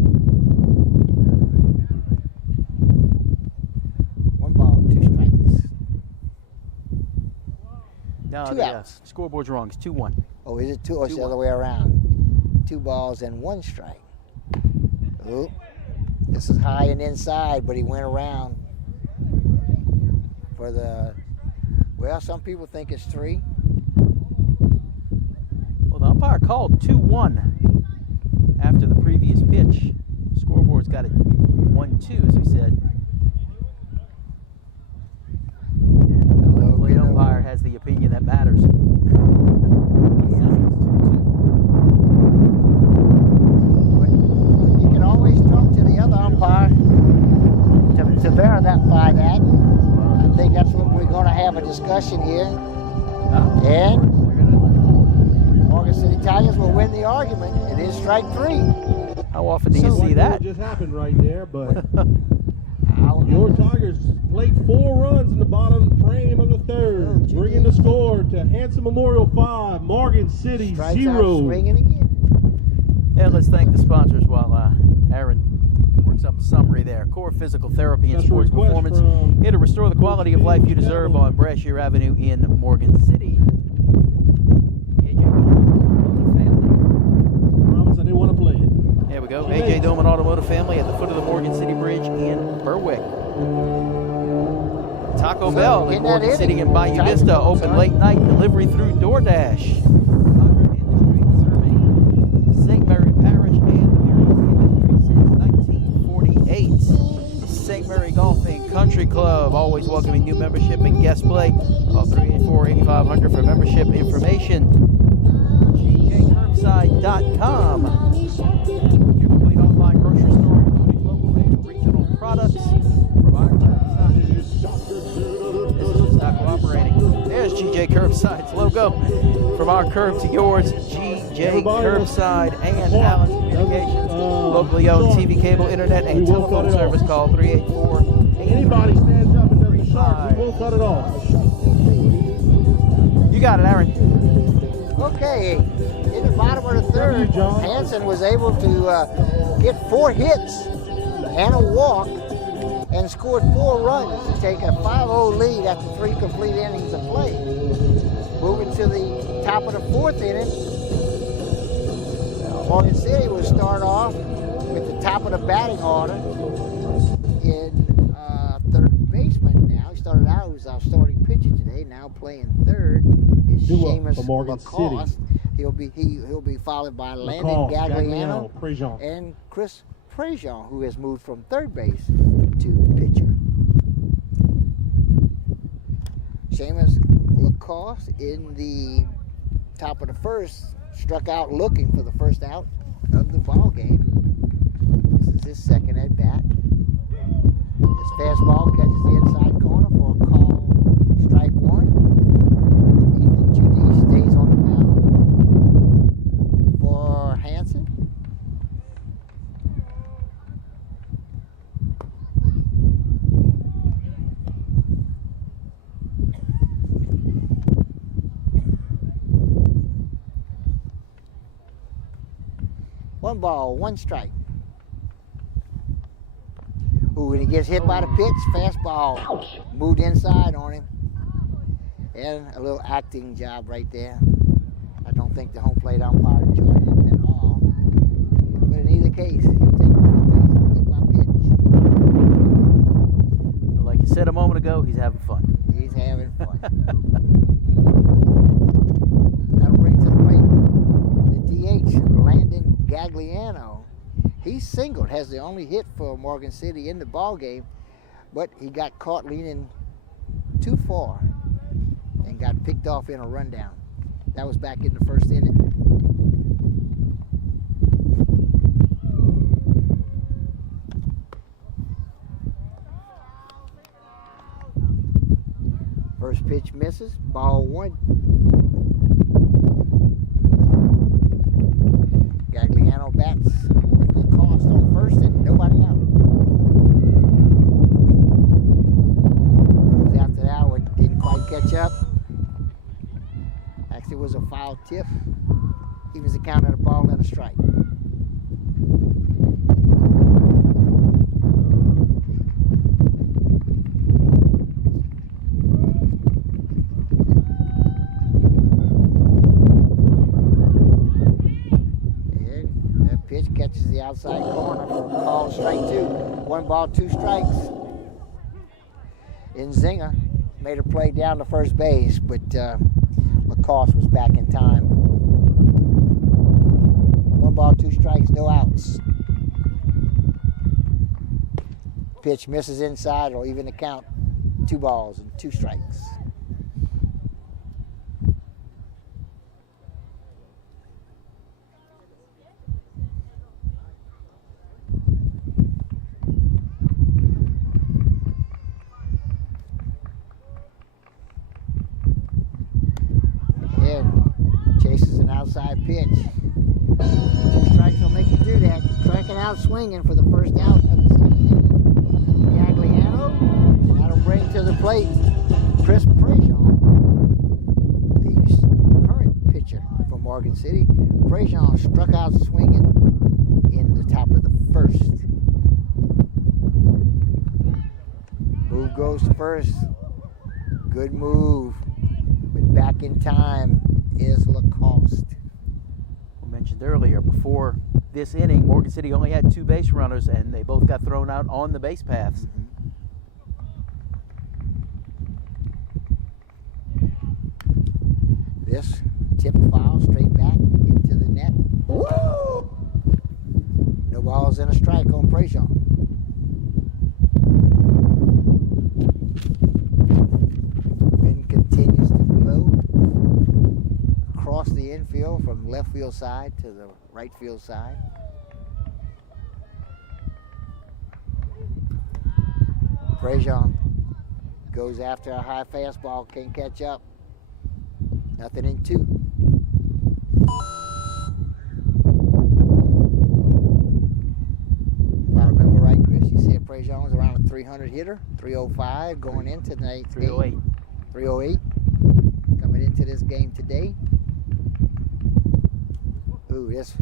1 ball, 2 strikes. No, 2 the outs. scoreboard's wrong. It's 2-1. Oh, is it 2? Oh, it's the 2-1. other way around. 2 balls and 1 strike. Oop. This is high and inside, but he went around for the, well, some people think it's 3. Well, the umpire called 2-1 after the previous pitch. Scoreboard's got it 1-2, as we said. And the plate umpire has the opinion that matters. verify that. I think that's what we're going to have a discussion here. And Morgan City Tigers will win the argument. It is strike 3. How often do you see that? Just happened right there, but your Tigers played 4 runs in the bottom frame of the third, bringing the score to Hanson Memorial 5, Morgan City 0. Swinging again. And let's thank the sponsors while Aaron works up a summary there. Core Physical Therapy and Sports Performance, here to restore the quality of life you deserve on Brashear Avenue in Morgan City. Promise I didn't want to play it. There we go. AJ Doman Automotive Family at the foot of the Morgan City Bridge in Berwick. Taco Bell in Morgan City and Bayou Vista, open late night delivery through DoorDash. St. Mary Parish and since 1948. St. Mary Golf and Country Club, always welcoming new membership and guest play. Call 384-8500 for membership information. GJCurbside.com. Your complete online grocery store, including local and regional products. This is not cooperating. There's GJ Curbside's logo. From our curb to yours, GJ Curbside and Allen Communications. Locally owned TV, cable, internet, and telephone service. Call 384. Anybody stands up and does a shot, we won't cut it off. You got it, Aaron. Okay, in the bottom of the third, Hanson was able to get 4 hits and a walk and scored 4 runs to take a 5-0 lead after 3 complete innings of play. Moving to the top of the 4th inning, Morgan City will start off with the top of the batting order in third baseman now. He started out as our starting pitcher today, now playing third is Seamus Lacoste. He'll be followed by Landon Gagliano and Chris Prejean, who has moved from third base to pitcher. Seamus Lacoste in the top of the first struck out looking for the first out of the ball game. This is his second at bat. His fastball catches the inside corner for a call, strike 1. Ethan Judy stays on the mound for Hanson. One ball, 1 strike. Ooh, when he gets hit by the pitch, fastball moved inside on him. And a little acting job right there. I don't think the home plate umpire enjoyed it at all. But in either case, he'll take first base and hit by pitch. Like you said a moment ago, he's having fun. He's having fun. That'll bring to the plate the DH, Landon Gagliano. He singled, has the only hit for Morgan City in the ball game, but he got caught leaning too far and got picked off in a rundown. That was back in the first inning. First pitch misses, ball 1. Gagliano bats with Lacoste on first and nobody out. Goes after that one, didn't quite catch up. Actually, it was a foul tip. He was the count of the ball and a strike. Catches the outside corner for a call, strike 2. 1 ball, 2 strikes. Nzinga made a play down to first base, but Lacoste was back in time. 1 ball, 2 strikes, no outs. Pitch misses inside, or even the count. 2 balls and 2 strikes. pitch. 2 strikes will make you do that. Striking out swinging for the first out of the second inning. Gagliano, and that'll bring to the plate Chris Prejean, the current pitcher for Morgan City. Prejean struck out swinging in the top of the first. Move goes to first. Good move. But back in time is Lacoste. We mentioned earlier, before this inning, Morgan City only had 2 base runners, and they both got thrown out on the base paths. This tipped foul straight back into the net. Woo! No balls and a strike on Prejean. Wind continues to blow across the infield from left field side to the right field side. Prejean goes after a high fastball, can't catch up. Nothing in 2. If I remember right, Chris, you said Prejean was around a 300 hitter, 305 going into the 308. 308 coming into this game today. Ooh, this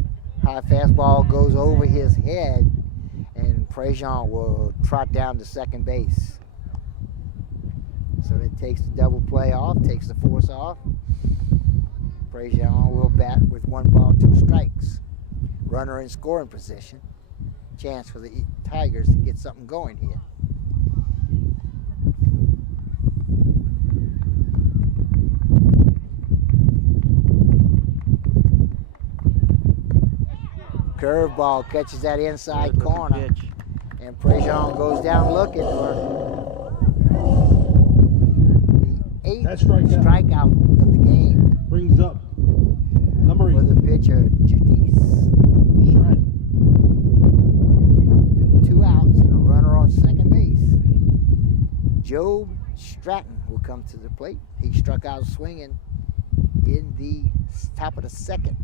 high fastball goes over his head, and Prejean will trot down to second base. So that takes the double play off, takes the force off. Prejean will bat with 1 ball, 2 strikes. Runner in scoring position. Chance for the Tigers to get something going here. Curveball catches that inside corner. Pitch. And Prejean goes down looking for the 8th strikeout of the game. Brings up number for the pitcher, Judice. 2 outs and a runner on second base. Job Stratton will come to the plate. He struck out swinging in the top of the second.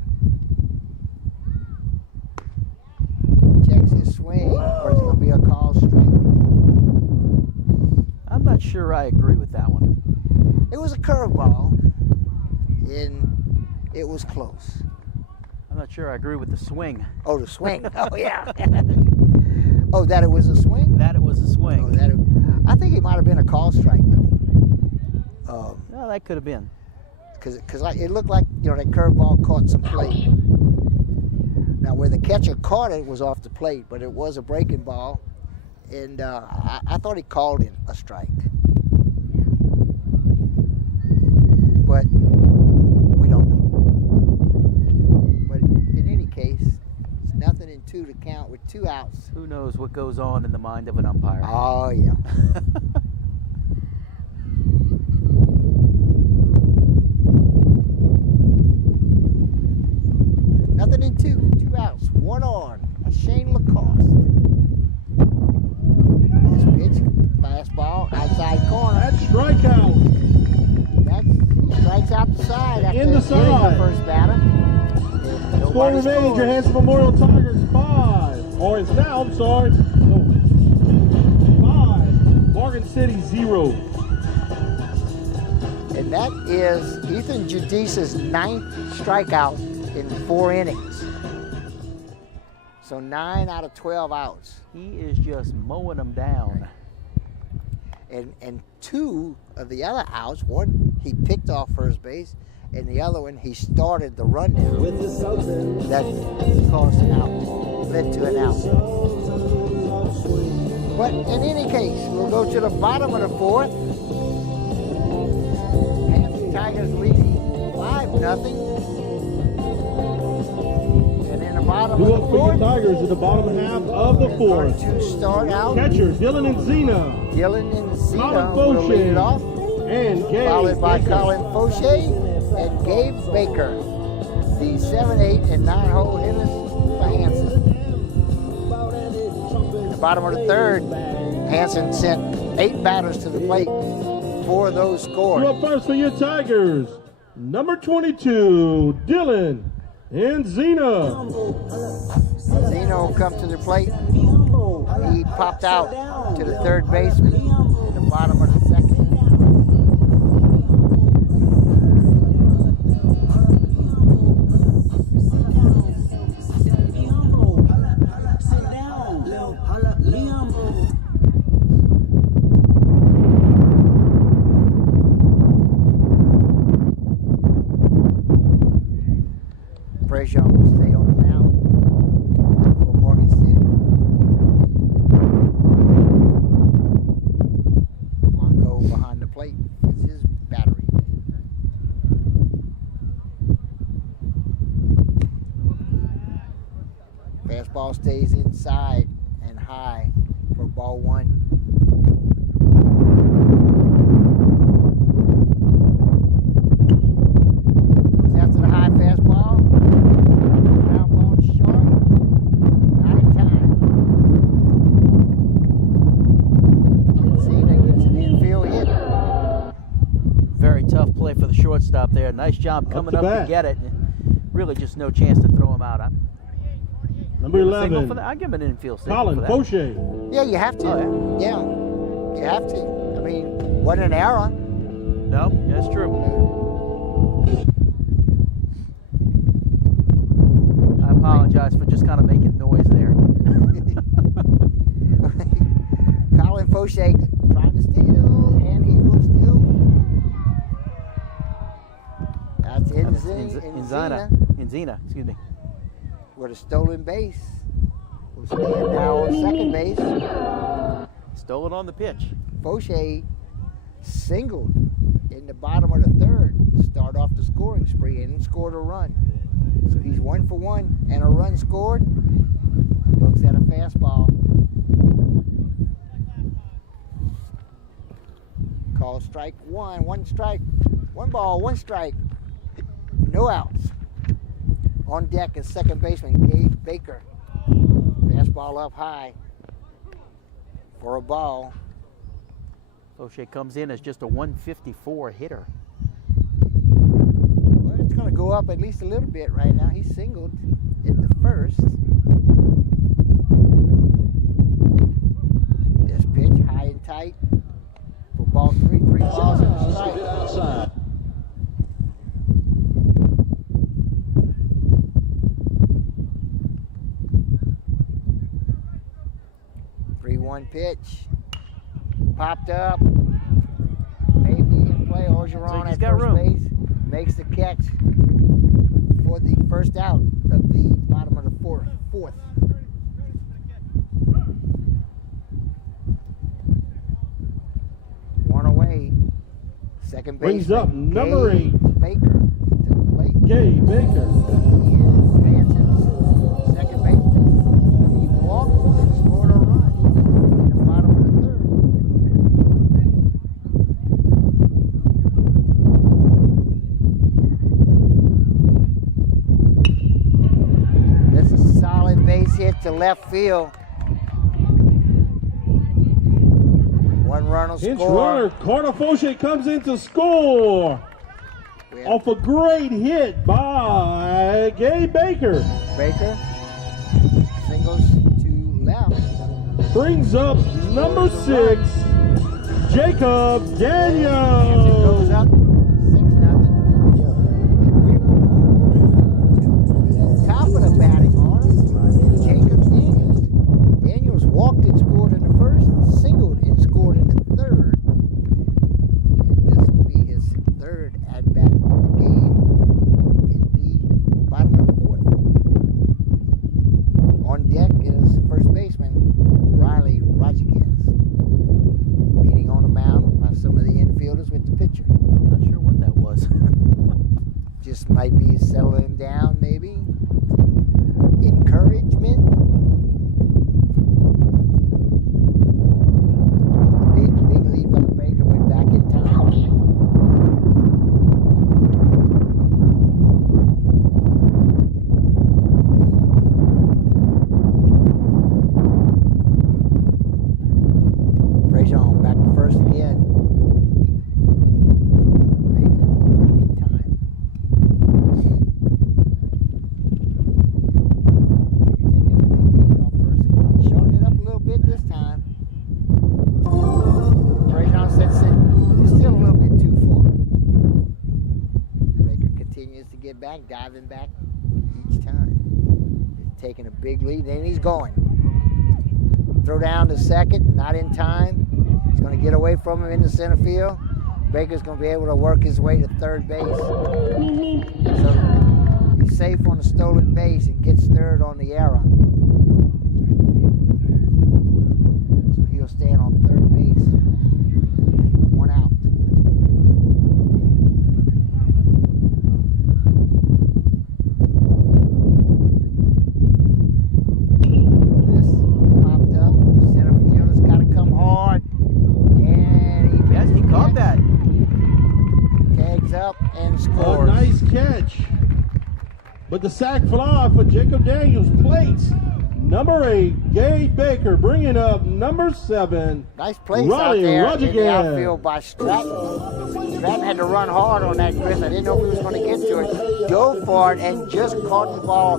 Checks his swing, or it's going to be a call strike. I'm not sure I agree with that one. It was a curveball, and it was close. I'm not sure I agree with the swing. Oh, the swing. Oh, yeah. Oh, that it was a swing? That it was a swing. Oh, I think it might have been a call strike, though. No, that could have been. Because it looked like, that curveball caught some plate. Now, where the catcher caught it was off the plate, but it was a breaking ball, and I thought he called it a strike. But we don't know. But in any case, it's nothing in 2 to count with 2 outs. Who knows what goes on in the mind of an umpire? Oh, yeah. Nothing in 2 outs, 1 on. Shane Lacoste. This pitch, fastball, outside corner. That's strikeout. He strikes out the side after In the hitting side. the first batter. Score remains your Hanson Memorial Tigers 5. Or it's now, I'm sorry. No. 5. Morgan City 0. And that is Ethan Judice's 9th strikeout in 4 innings. So 9 out of 12 outs. He is just mowing them down. And 2 of the other outs, one he picked off first base, and the other one he started the rundown. That caused an out, led to an out. But in any case, we'll go to the bottom of the 4th. Hanson Tigers leading 5-0. And in the bottom Who of up the for your 4th, Tigers in the bottom half of the 4th? 2 start out. Catcher Dylan Enzina. Dylan and Zena Colin will lead it off, and Gabe followed by Baker. Colin Fauché and Gabe Baker, the 7, 8, and 9 hole hitters for Hanson. In the bottom of the 3rd, Hanson sent 8 batters to the plate. 4 of those Who scored. up first for your Tigers? Number 22, Dylan And Zena. Zeno will come to the plate. He popped out to the third baseman in the bottom of the second. Prejean will stay on the mound for Morgan City. Blanco behind the plate is his battery. Fastball stays inside and high for ball one. Goes after the high fastball. Ground ball to short. Not in time. Zena gets an infield hit. Very tough play for the shortstop there. Nice job coming up to get it. Really just no chance to throw him out. Number 11. I give him an infield signal Colin for that. Fauché. Yeah, you have to. Oh, yeah, you have to. I mean, what an error. No, that's true. I apologize for just kind of making noise there. Colin Fauché trying to steal, and he will steal. That's Zena, excuse me. With a stolen base. Will stand now on second base. Stole it on the pitch. Fauché singled in the bottom of the third to start off the scoring spree and scored a run. So he's 1 for 1 and a run scored. Looks at a fastball. Call strike one. One strike. One ball, one strike. No outs. On deck is second baseman Gabe Baker. Fastball up high for a ball. Fauché comes in as just a 154 hitter. Well, it's going to go up at least a little bit right now. He singled in the first. This pitch high and tight for ball three. 3 balls and a strike. Outside. 3-1 pitch. Popped up. Maybe in play. Orgeron at first base. Makes the catch for the first out of the bottom of the fourth. One away. Second base. Brings up number 8. Baker to the plate. Gabe Baker. He is Hanson's second baseman. He walked and scored a run in the bottom of the third. This is a solid base hit to left field. One run will Pinch score. runner, Carter Fauché comes in to score. Off a great hit by Gabe Baker. Baker singles to left. Brings up number 6, Jacob Goes Daniels. up 6-0. We will move to the top of the batting order. Jacob Daniels. Daniels walked and scored in the first, singled and scored in the third. And this will be his third at-bat of the game in the bottom of the fourth. On deck is first baseman Riley Rodriguez. Meeting on the mound by some of the infielders with the pitcher. I'm not sure what that was. Just might be settling down, maybe. Encouragement. Big lead by Baker, but back in time. Prejean back to first again. Baker back in time. continues to get back, diving back each time. He's taking a big lead, and he's going. Throw down to second, not in time. He's going to get away from him in the center field. Baker's going to be able to work his way to third base. So he's safe on the stolen base and gets third on the error. So he'll stand on third base. One out. This popped up. Center fielder's got to come hard. And Yes, he caught that. tags up and A scores. nice catch. But the sac fly for Jacob Daniels plates number 8, Gabe Baker, bringing up number 7. Nice place out Ronnie there in Rodriguez. the outfield by Stratton. Stratton had to run hard on that, Chris. I didn't know if he was going to get to it. Dove for it and just caught the ball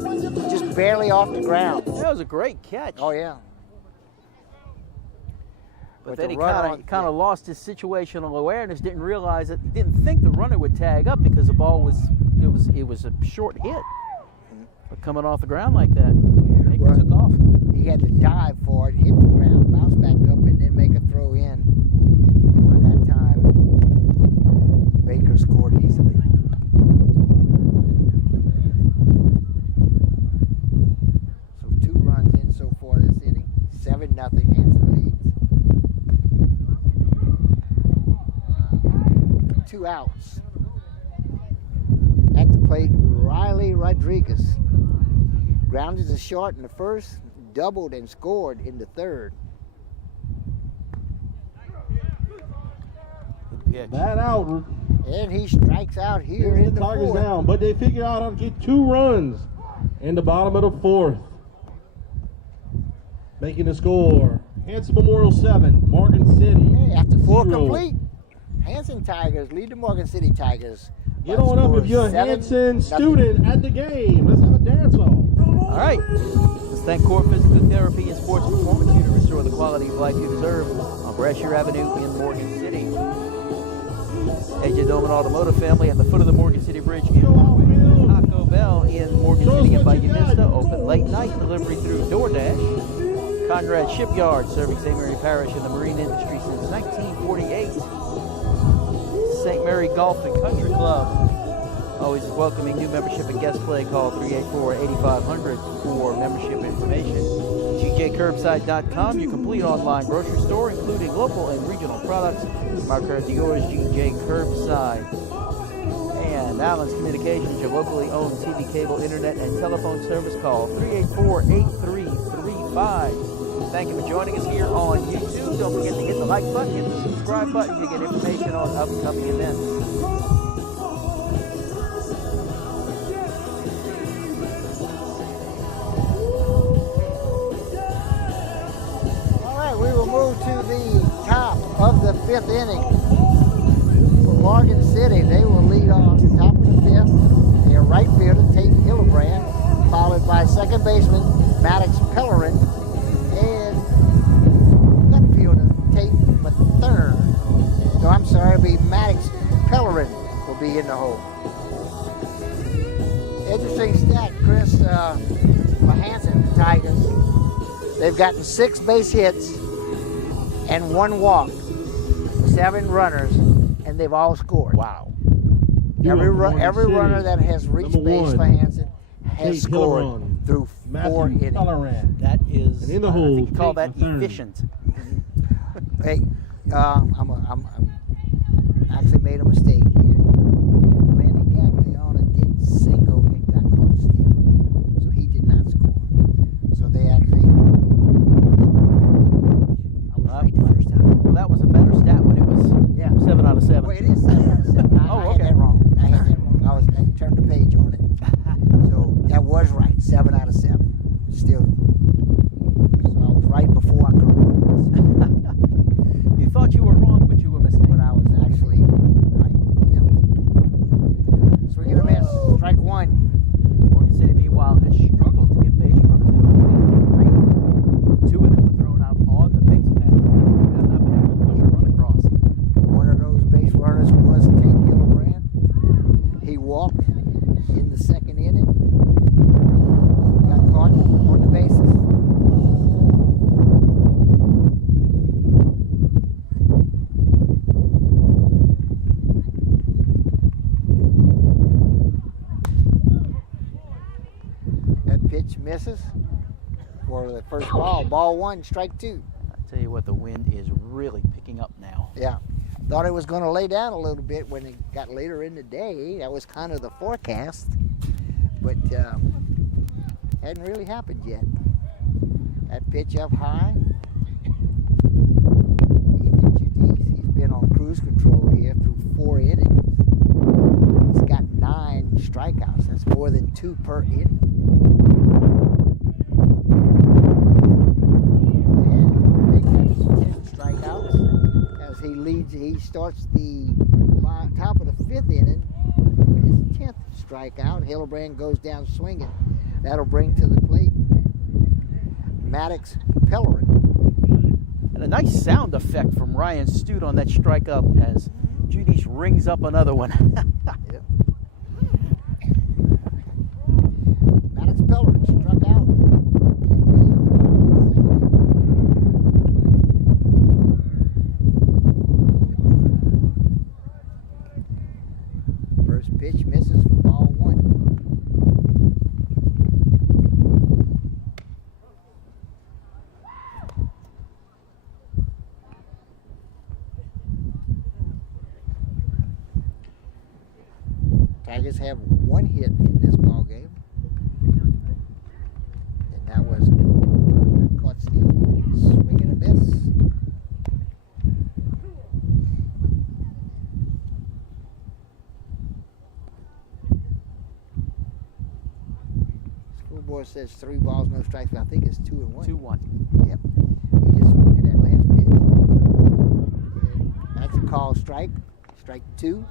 just barely off the ground. That was a great catch. Oh, yeah. But With then the he runner kind of lost his situational awareness. Didn't realize it. He didn't think the runner would tag up because the ball was a short hit. But coming off the ground like that, Baker Well, took off. He had to dive for it, hit the ground, bounce back up, and then make a throw in. And by that time, Baker scored easily. So 2 runs in so far this inning. 7-0, Hanson leads. 2 outs. At the plate, Riley Rodriguez. Grounded to short in the first, doubled and scored in the third. Good pitch. That out. And he strikes out here in the Tigers fourth. down, but they figure out how to get 2 runs in the bottom of the 4th. Making the score, Hanson Memorial 7, Morgan City Hey, after 4 0. complete, Hanson Tigers lead the Morgan City Tigers. Get by on up score if you're a 7-0. Hanson student at the game. Let's have a dance off. All right. Let's thank Core Physical Therapy and Sports Performance here to restore the quality of life you deserve on Brashear Avenue in Morgan City. AJ Dolman Automotive Family at the foot of the Morgan City Bridge in Taco Bell in Morgan City and Bayou Vista. Open late night delivery through DoorDash. Conrad Shipyard, serving St. Mary Parish and the marine industry since 1948. St. Mary Golf and Country Club, always welcoming new membership and guest play. Call 384-8500 for membership information. GJCurbside.com, your complete online grocery store, including local and regional products. Mark out yours, GJ Curbside. And Allen's Communications, your locally owned TV, cable, internet, and telephone service. Call 384-8335. Thank you for joining us here on YouTube. Don't forget to hit the like button, hit the subscribe button to get information on upcoming events. All right, we will move to the top of the 5th inning. For Morgan City, they will lead off the top of the 5th. Their right fielder, Tate Hillebrand, followed by second baseman Maddox Pellerin, and left fielder Tate Mathern. No, I'm sorry, it'll be Maddox Pellerin will be in the hole. Interesting stat, Chris, for Hanson Tigers. They've gotten 6 base hits and 1 walk, 7 runners, and they've all scored. Wow. Every Morgan City, runner that has reached number base 1, for Hanson has Tate scored Hillebrand, through 4 Matthew innings. Pellerin. That is, And in the I hole, think you call Tate that Mathern. efficient. Hey, I'm actually made a mistake here. Landon Gagliano did single and got caught stealing, so he did not score. So they actually. I was right the first time. Well, that was a better stat when it was 7 out of 7. Well, it is 7 out of 7. I Oh, had okay. that wrong. I turned the page on it. So that was right. 7 out of 7. Still. So I was right before I corrected myself. You thought you were wrong, but you were mistaken. But I was actually right. Yep. Swing and a miss. Strike 1. Morgan City, meanwhile, has struggled to get base runners. They've only had 3. 2 of them were thrown out on the base path. Have not been able to push a run across. One of those base runners was Tate Hillebrand. He walked misses for the first ball. Ball 1, strike 2. I tell you what, the wind is really picking up now. Yeah. Thought it was going to lay down a little bit when it got later in the day. That was kind of the forecast. But hadn't really happened yet. That pitch up high. Ethan Judice, he's been on cruise control here through 4 innings. He's got 9 strikeouts. That's more than 2 per inning. And makes that 10 strikeouts as he starts the top of the 5th inning with his 10th strikeout. Hillebrand goes down swinging. That'll bring to the plate Maddox Pellerin. And a nice sound effect from Ryan Stute on that strike up as Judice rings up another one. Yep. Maddox Pellerin struck out. First pitch misses for ball 1. Tigers have 1 hit in this ball game, and that was caught stealing, swing and a miss. School board says 3 balls, no strikes, but I think it's 2 and 1. 2-1. Yep. He just swung at that last pitch. That's a called strike. Strike 2.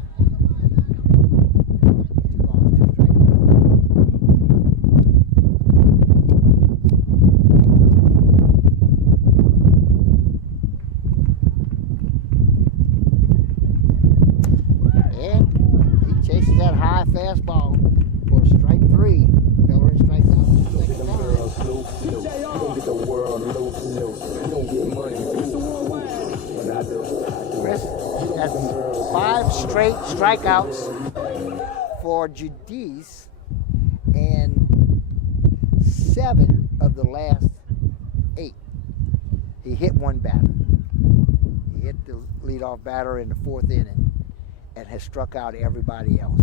Fastball for strike 3. Pellerin strikes out for the second time. Chris, that's 5 straight strikeouts for Judice and 7 of the last 8. He hit 1 batter. He hit the leadoff batter in the 4th inning and has struck out everybody else.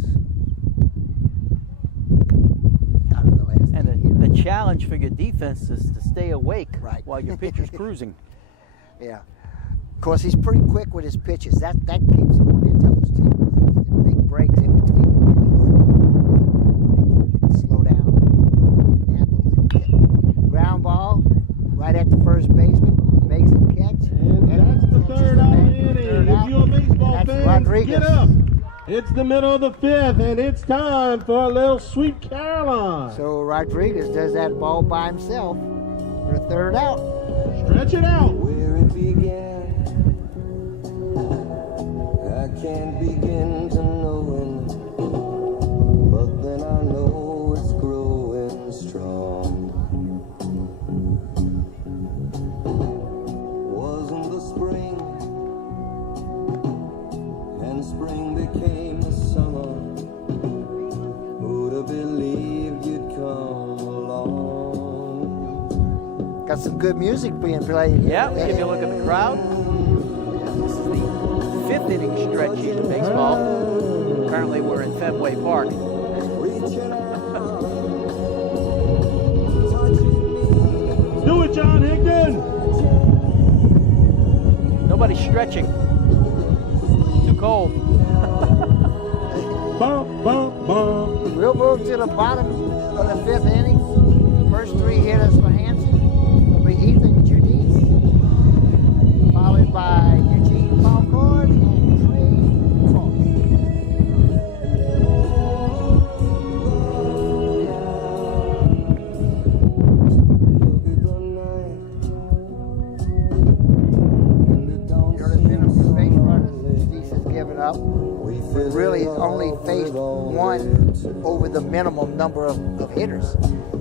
And the challenge for your defense is to stay awake while your pitcher's cruising. Yeah. Of course, he's pretty quick with his pitches. That keeps him on their toes, too. The big breaks in between the pitches. He can slow down and nap a little bit. Ground ball right at the first baseman. Makes the catch. And that's the 3rd out of the inning. If you're a baseball fan, Rodriguez. Get up. It's the middle of the 5th, and it's time for a little Sweet Caroline. So Rodriguez does that ball by himself for the 3rd out. Stretch it out. Where it began, I can't begin to know it, but then I know it's growing strong. Wasn't the spring, and spring became the summer. Who'd have believed you'd come along? Got some good music being played here. Yeah, give you a look at the crowd. This is the 5th inning stretch in baseball. Currently we're in Fenway Park. Do it, John Higdon. Nobody's stretching. Too cold. Bum, bum, bum. We'll move to the bottom of the 5th inning. First 3 hitters for Hanson will be Ethan Judice, followed by Eugene Falcon and Trey Cross. There's been a few base runners Judice has given up. But really only faced 1 over the minimum number of hitters.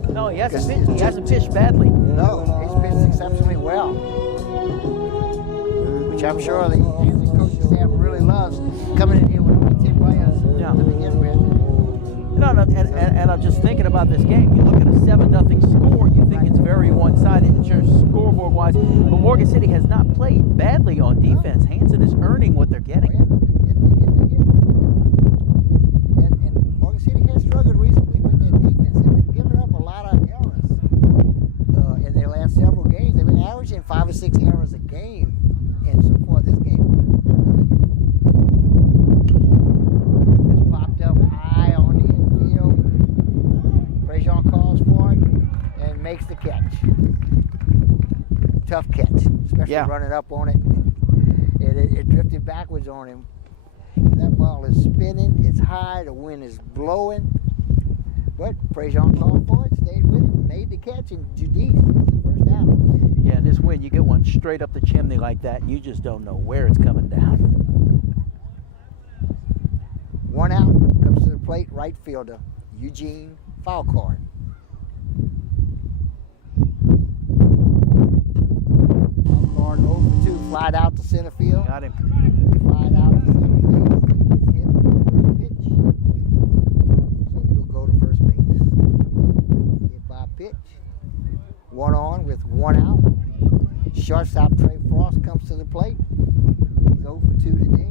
No, he hasn't pitched badly. No, he's pitched exceptionally well, which I'm sure the Hanson coaching staff really loves, coming in here with only 10 players to begin with. No, no, and I'm just thinking about this game. You look at a 7-0 score, you think it's very one-sided in terms of scoreboard-wise, but Morgan City has not played badly on defense. Hanson is earning what they're getting. And Morgan City has struggled recently with their defense. They've been giving up a lot of errors in their last several games. They've been averaging 5 or 6 errors a game, and so far this game just popped up high on the infield. Prejean calls for it and makes the catch. Tough catch, especially running up on it. It drifted backwards on him. That ball is spinning, it's high, the wind is blowing. But Prejean called for it, stayed with it, made the catch, and Judice is the first out. Yeah, this wind, you get one straight up the chimney like that, and you just don't know where it's coming down. One out, comes to the plate, right fielder, Eugene Falcard. Falcard 0 for 2, flied out to center field. Got him. Flied out to center field. Gets hit with the first pitch. So he'll go to first base. Hit by pitch. One on with one out. Shortstop Trey Frost comes to the plate. He's 0 for 2 today.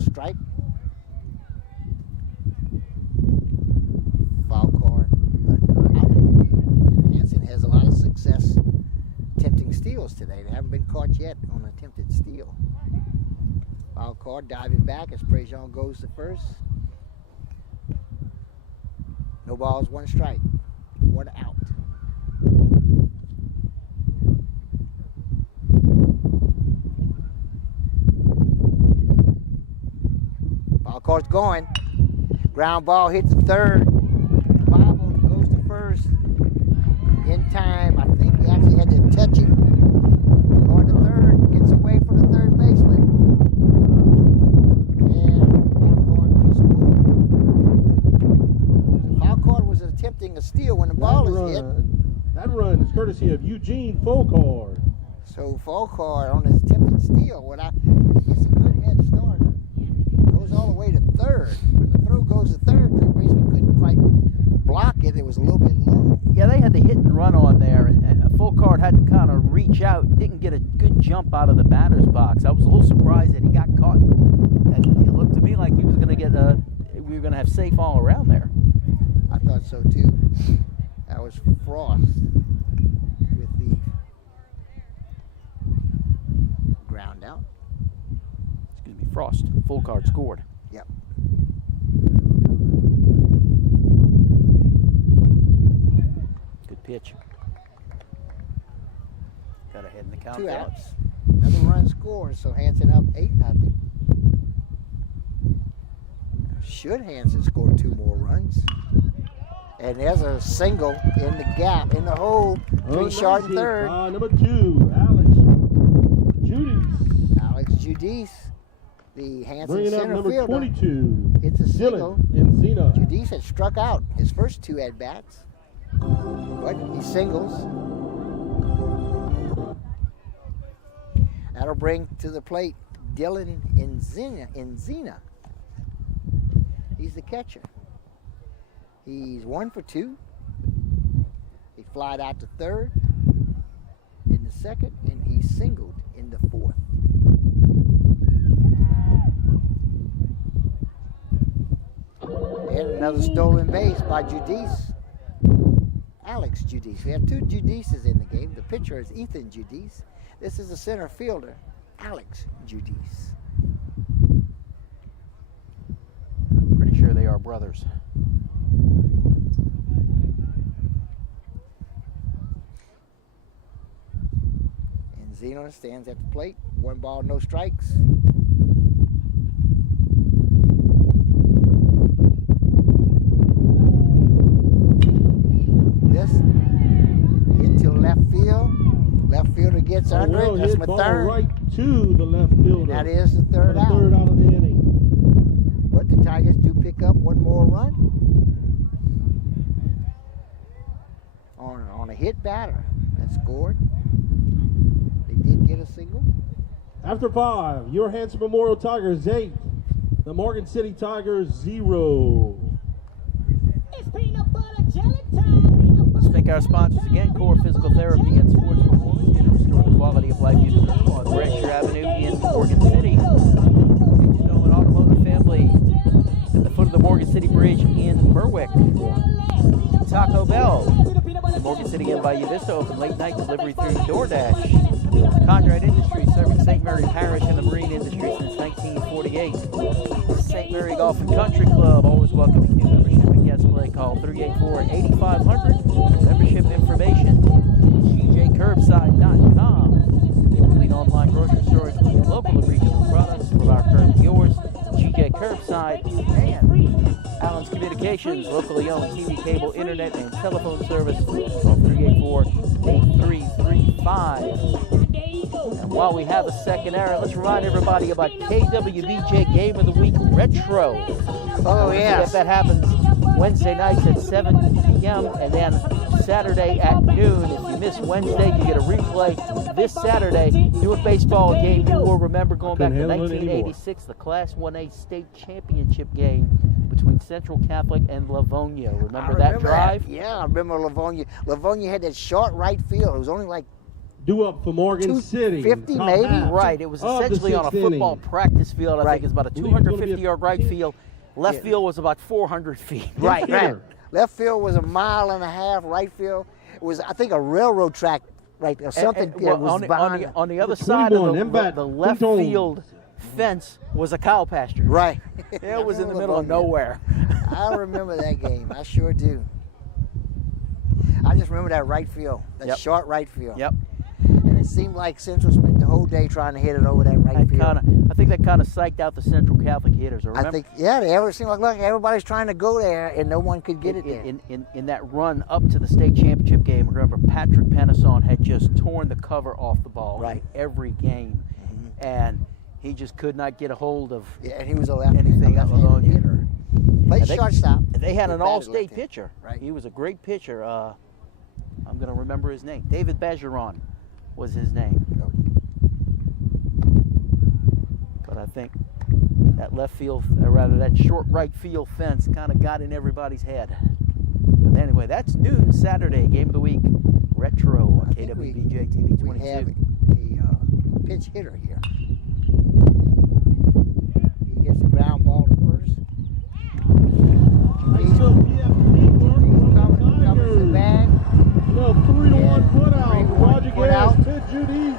Strike. Falcard out. And Hanson has a lot of success attempting steals today. They haven't been caught yet on an attempted steal. Falcard diving back as Prejean goes to first. No balls, one strike, one out. Falcard's going. Ground ball hits the third. Bobble goes to first. In time, I think he actually had to touch him. Going to third, gets away from the third baseman. And Falcard will score. So Falcard was attempting a steal when the ball is hit. That run is courtesy of Eugene Falcard. So Falcard on his attempted steal, gets a good head start. Goes all the way to third. When the throw goes to third baseman couldn't quite block it. It was a little bit low. Yeah, they had the hit and run on there, and Falcard had to kind of reach out and didn't get a good jump out of the batter's box. I was a little surprised that he got caught. And it looked to me like he was going to get we were going to have safe all around there. I thought so too. That was Frost with the ground out. Excuse me, Frost. Falcard scored. Yep. Good pitch. Got ahead in the count. 2 there. outs. Another run scored, so Hanson up 8-0. Should Hanson score 2 more runs? And there's a single in the gap, in the hole, between short and third. Number 2, Alex Judice. Alex Judice, the Hanson Bringing up center number fielder. 22. It's a single. Dylan Enzina. Judice had struck out his first 2 at-bats, but he singles. That'll bring to the plate Dylan Enzina. He's the catcher. He's 1 for 2. He flied out to third in the second, and he singled in the fourth. And another stolen base by Judice. Alex Judice. We have 2 Judices in the game. The pitcher is Ethan Judice. This is the center fielder, Alex Judice. I'm pretty sure they are brothers. And Zeno stands at the plate. 1 ball, no strikes. This hits under well it. That's hit my ball third. right to the left fielder. That is the third the out. third out of the inning. But the Tigers do pick up one more run on a hit batter that scored. They did get a single. After 5, your Hanson Memorial Tigers 8, the Morgan City Tigers 0. It's peanut butter jelly time. Let's thank our sponsors again, Core Physical Therapy and Sports Performance, here to restore the quality of life you deserve on Berkshire Avenue in Morgan City. You know, an automotive family at the foot of the Morgan City Bridge in Berwick. Taco Bell, the Morgan City Inn by Vista, open late night delivery through DoorDash. Conrad Industries, serving St. Mary Parish and the marine industry since 1948. St. Mary Golf and Country Club, always welcoming new membership and guest play. Call 384-8500. Membership information, GJCurbside.com. Complete online grocery store, including local and regional products from our curb to yours. GJ Curbside and Allen's Communications, locally owned TV, cable, internet, and telephone service. Call 384-8335. And while we have a second hour, let's remind everybody about KWBJ Game of the Week Retro. Oh, yes. That happens Wednesday nights at 7 p.m. and then Saturday at noon. If you miss Wednesday, you get a replay this Saturday. New baseball game you will remember going back to 1986, the Class 1A state championship game between Central Catholic and Livonia. Remember that drive? Yeah, I remember Livonia. Livonia had that short right field. It was only like Due up for Morgan City. 250 Top maybe? half Right, it was of the essentially on a sixth football inning. practice field. I think it's about a Believe it's gonna be a 250-yard right field. Left field was about 400 feet. right. hitter. Left field was a mile and a half. Right field was, I think, a railroad track right there. Something Well, was behind. on the other The side of 21, the left Clinton. field fence was a cow pasture. Right. It was in the I middle of remember nowhere. I remember that game. I sure do. I just remember that right field, that Yep. short right field. Yep. And it seemed like Central spent the whole day trying to hit it over that right field. I think that kind of psyched out the Central Catholic hitters. Remember? I think, yeah, they ever seemed like, look, everybody's trying to go there and no one could get it there. In that run up to the state championship game, remember Patrick Penison had just torn the cover off the ball in every game, and he just could not get a hold of Yeah, and he was a left anything left at Livonia. hitter. Played They- shortstop. They had He an batted all-state left-handed. pitcher. Right. He was a great pitcher. I'm going to remember his name. David Bergeron was his name. But I think that left field, or rather that short right field fence kind of got in everybody's head. But anyway, that's noon Saturday, Game of the Week Retro on I think KWBJ TV We have 22. a pitch hitter here. He gets the ground ball to first. Nice little PFP work from Covers the the bag. Tigers. Little 3-1 put out. 3-1 Roger put Gas, out. Ted Judy.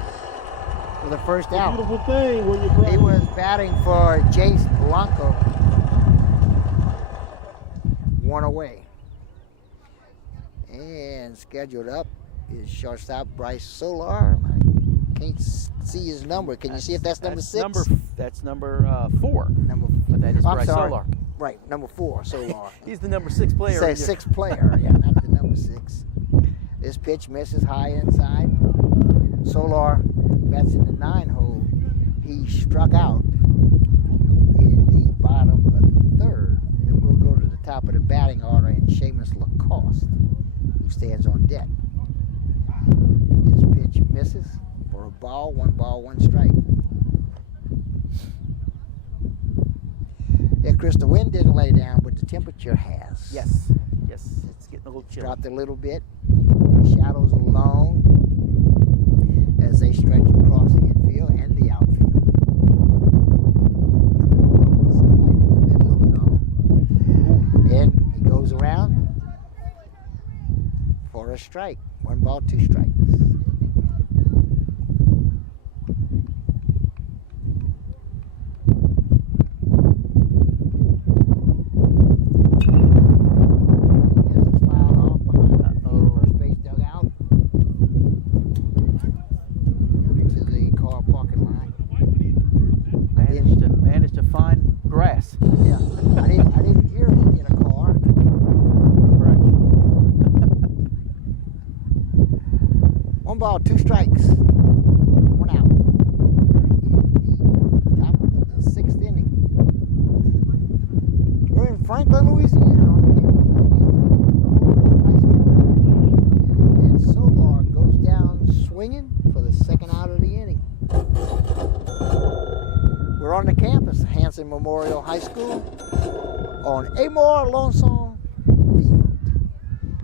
For the first A out. beautiful thing when you He was batting for Jace Blanco. One away. And scheduled up is shortstop Bryce Solar. I can't see his number. Can you see if that's number 6? That's number 4. Number But that is I'm Bryce sorry. Solar. Right, number 4, Solar. He's the number 6 player. Say in your- 6th player, yeah, not the number 6. This pitch misses high inside. Solar bats in the 9 hole. He struck out in the bottom of the 3rd. Then we'll go to the top of the batting order and Seamus Lacoste, who stands on deck. This pitch misses for a ball, 1 strike. Yeah, Chris, the wind didn't lay down, but the temperature has. Yes, it's getting a little chilly. Dropped a little bit. The shadows are long as they stretch across the infield and the outfield. Sunlight in the middle of it all. And he goes around for a strike. 1 ball, 2 strikes. Managed to find grass. Yeah, I didn't hear him in a car. One ball, 2 strikes. We're in Franklin, Louisiana on the campus of Hanson High School. And Solar goes down swinging for the second out of the inning. We're on the campus of Hanson Memorial High School on Amor Lonesome Field.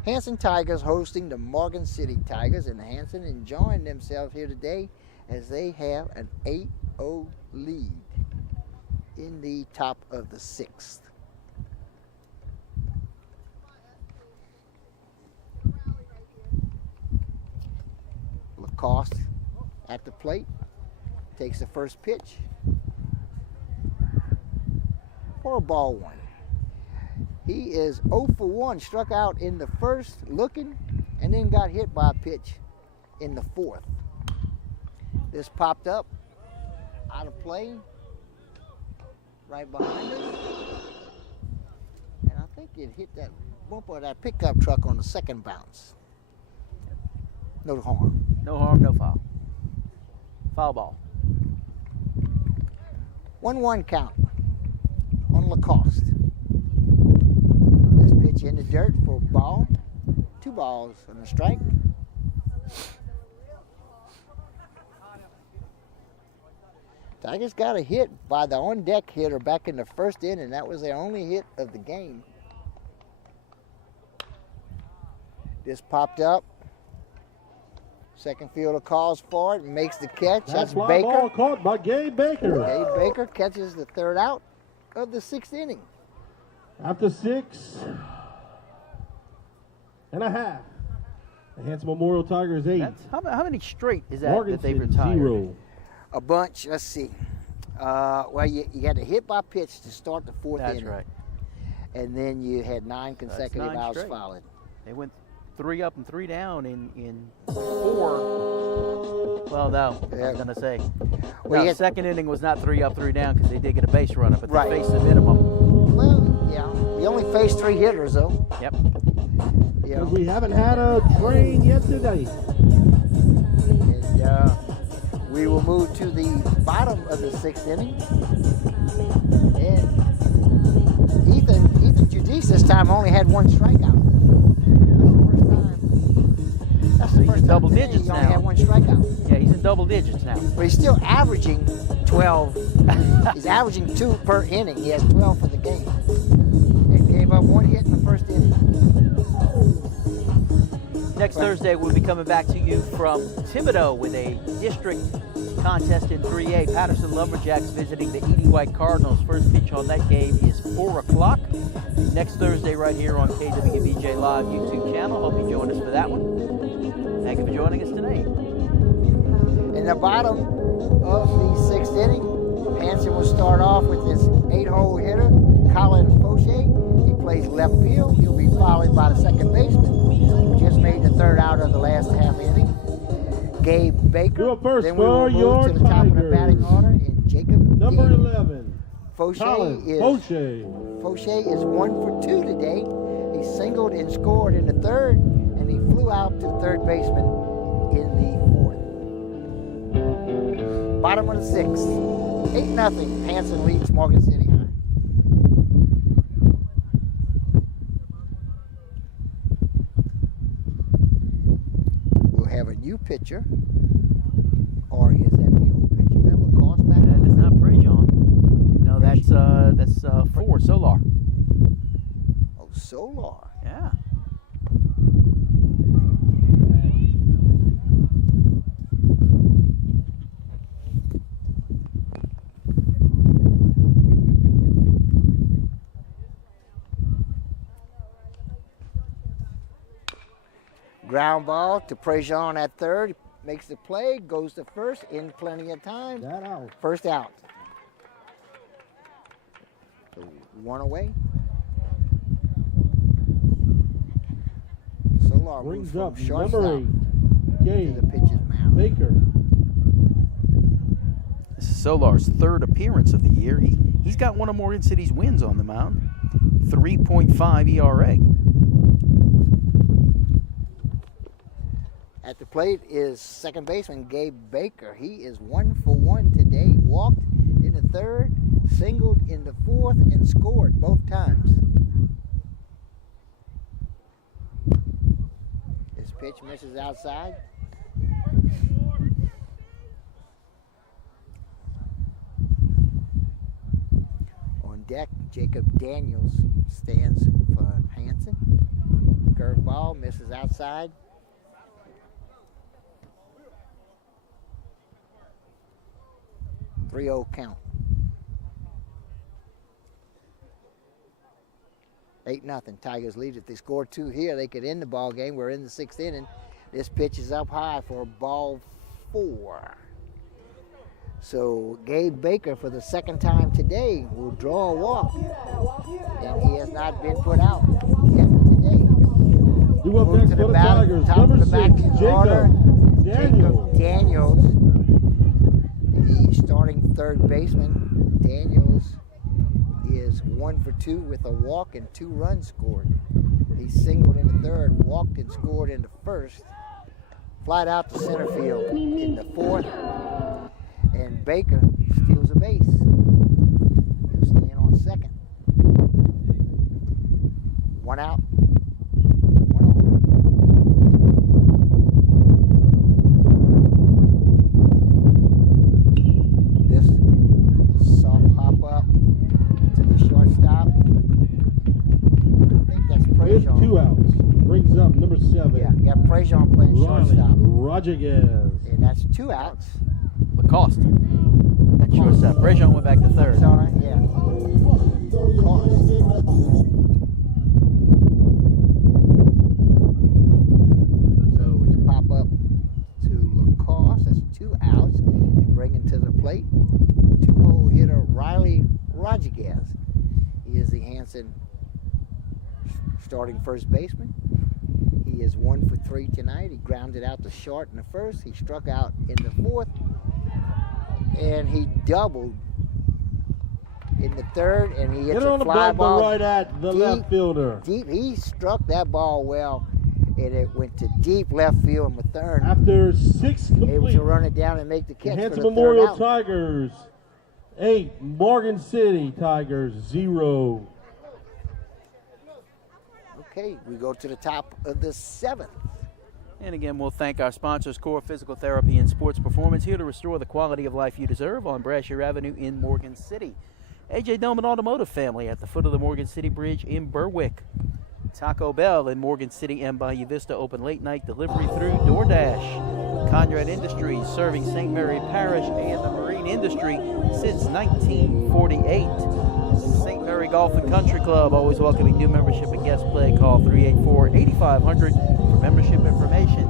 Hanson Tigers hosting the Morgan City Tigers, and Hanson enjoying themselves here today as they have an 8-0 lead in the top of the 6th. Lacoste at the plate, takes the first pitch for a ball one. He is 0 for 1, struck out in the first looking, and then got hit by a pitch in the 4th. This popped up out of play right behind us, and I think it hit that bumper of that pickup truck on the second bounce. No harm. No harm, no foul. Foul ball. 1-1 count on Lacoste. This pitch in the dirt for a ball. 2 balls and a strike. Tigers got a hit by the on-deck hitter back in the first inning. That was their only hit of the game. This popped up. Second fielder calls for it and makes the catch. That's fly Baker. ball caught by Gabe Baker. Gabe Baker catches the 3rd out of the 6th inning. After 6 and a half, the Hanson Memorial Tigers 8. That's, how many straight is that Morgan that they've City retired? 0. A bunch. Let's see. Well, you had a hit by pitch to start the 4th That's inning. right. And then you had 9 consecutive 9 outs straight. followed. They went 3 up and 3 down in 4. Well, no, I Yeah. was going to say. Well, No, you the had- second inning was not 3 up, 3 down because they did get a base runner, but Right. they faced the minimum. Well, yeah. We only faced 3 hitters, though. Yep. You know. Because we haven't had a train yet today. And we will move to the bottom of the 6th inning. And Ethan Judice this time only had 1 strikeout. That's the So he's first in double time today digits he only now. had 1 strikeout. Yeah, he's in double digits now. But he's still averaging 12. He's averaging 2 per inning. He has 12 for the game. And gave up 1 hit in the first inning. Next Thursday, we'll be coming back to you from Thibodaux with a district contest in 3A. Patterson Lumberjacks visiting the Edie White Cardinals. First pitch on that game is 4 o'clock. Next Thursday right here on KWBJ Live YouTube channel. Hope you join us for that one. Thank you for joining us today. In the bottom of the 6th inning, Hanson will start off with his 8-hole hitter, Colin Fauché. He plays left field. He'll be followed by the second baseman, who just made the 3rd out of the last half inning, Gabe Baker. You're first Then we will for move your to the top of the Tigers. batting order in Jacob Number Dean. 11, Fauché Colin is Fauché. 1 for 2 today. He singled and scored in the 3rd, and he flew out to third baseman in the 4th. Bottom of the 6th, 8-0. Hanson leads Morgan City High. We'll have a new pitcher, or is that the old pitcher? Is that Lacoste back? That is not Prejean. No, that's 4, Solar. Oh, Solar. Yeah. Ground ball to Prejean at 3rd. Makes the play, goes to 1st in plenty of time. That out. First out. So 1 away. Solar moves Brings from up number shortstop 8, to Gabe the pitcher's mound. Baker. This is Solar's 3rd appearance of the year. He's got one of Morgan City's wins on the mound. 3.5 ERA. At the plate is second baseman Gabe Baker. He is 1 for 1 today. Walked in the 3rd, singled in the 4th, and scored both times. pitch misses outside. On deck, Jacob Daniels stands for Hanson. Curveball misses outside. .30 count. 8-0. Tigers lead. If they score 2 here, they could end the ball game. We're in the 6th inning. This pitch is up high for ball 4. So Gabe Baker, for the 2nd time today, will draw a walk, and he has not been put out yet today. Due up Move next to for the the bat, Tigers, top number of the 6, batting order, Jacob Jacob Daniels, the starting 3rd baseman. Daniels is 1 for 2 with a walk and 2 runs scored. He singled in the 3rd, walked and scored in the 1st, flied out to center field in the 4th, and Baker steals a base. He'll stand on 2nd. 1 out, 1 on. This soft pop up to the shortstop. I think that's with Prejean. 2 outs. Brings up number 7. Yeah, you got Prejean playing Riley shortstop. Rodriguez. And that's 2 outs. Lacoste at shortstop. Prejean went back to 3rd. Sorry, yeah. Cost. So with the pop up to Lacoste, that's 2 outs, and bringing to the plate, 2-hole hitter Riley Rodriguez. He is the Hanson starting 1st baseman. He is 1 for 3 tonight. He grounded out to short in the 1st. He struck out in the 4th. And he doubled in the 3rd, and he hits Hit it on a the fly bumper ball right at the deep, left fielder. Deep. He struck that ball well, and it went to deep left field. And Mathern After 6 able complete, to run it down and make the the catch for Hanson the Memorial 3rd out. Tigers 8, Morgan City Tigers 0. Okay, we go to the top of the 7th. And again, we'll thank our sponsors, Core Physical Therapy and Sports Performance, here to restore the quality of life you deserve on Brashear Avenue in Morgan City. AJ Doman Automotive Family at the foot of the Morgan City Bridge in Berwick. Taco Bell in Morgan City and Bayou Vista, open late night delivery through DoorDash. Conrad Industries, serving St. Mary Parish and the marine industry since 1948. St. Mary Golf and Country Club, always welcoming new membership and guest play. Call 384-8500 for membership information.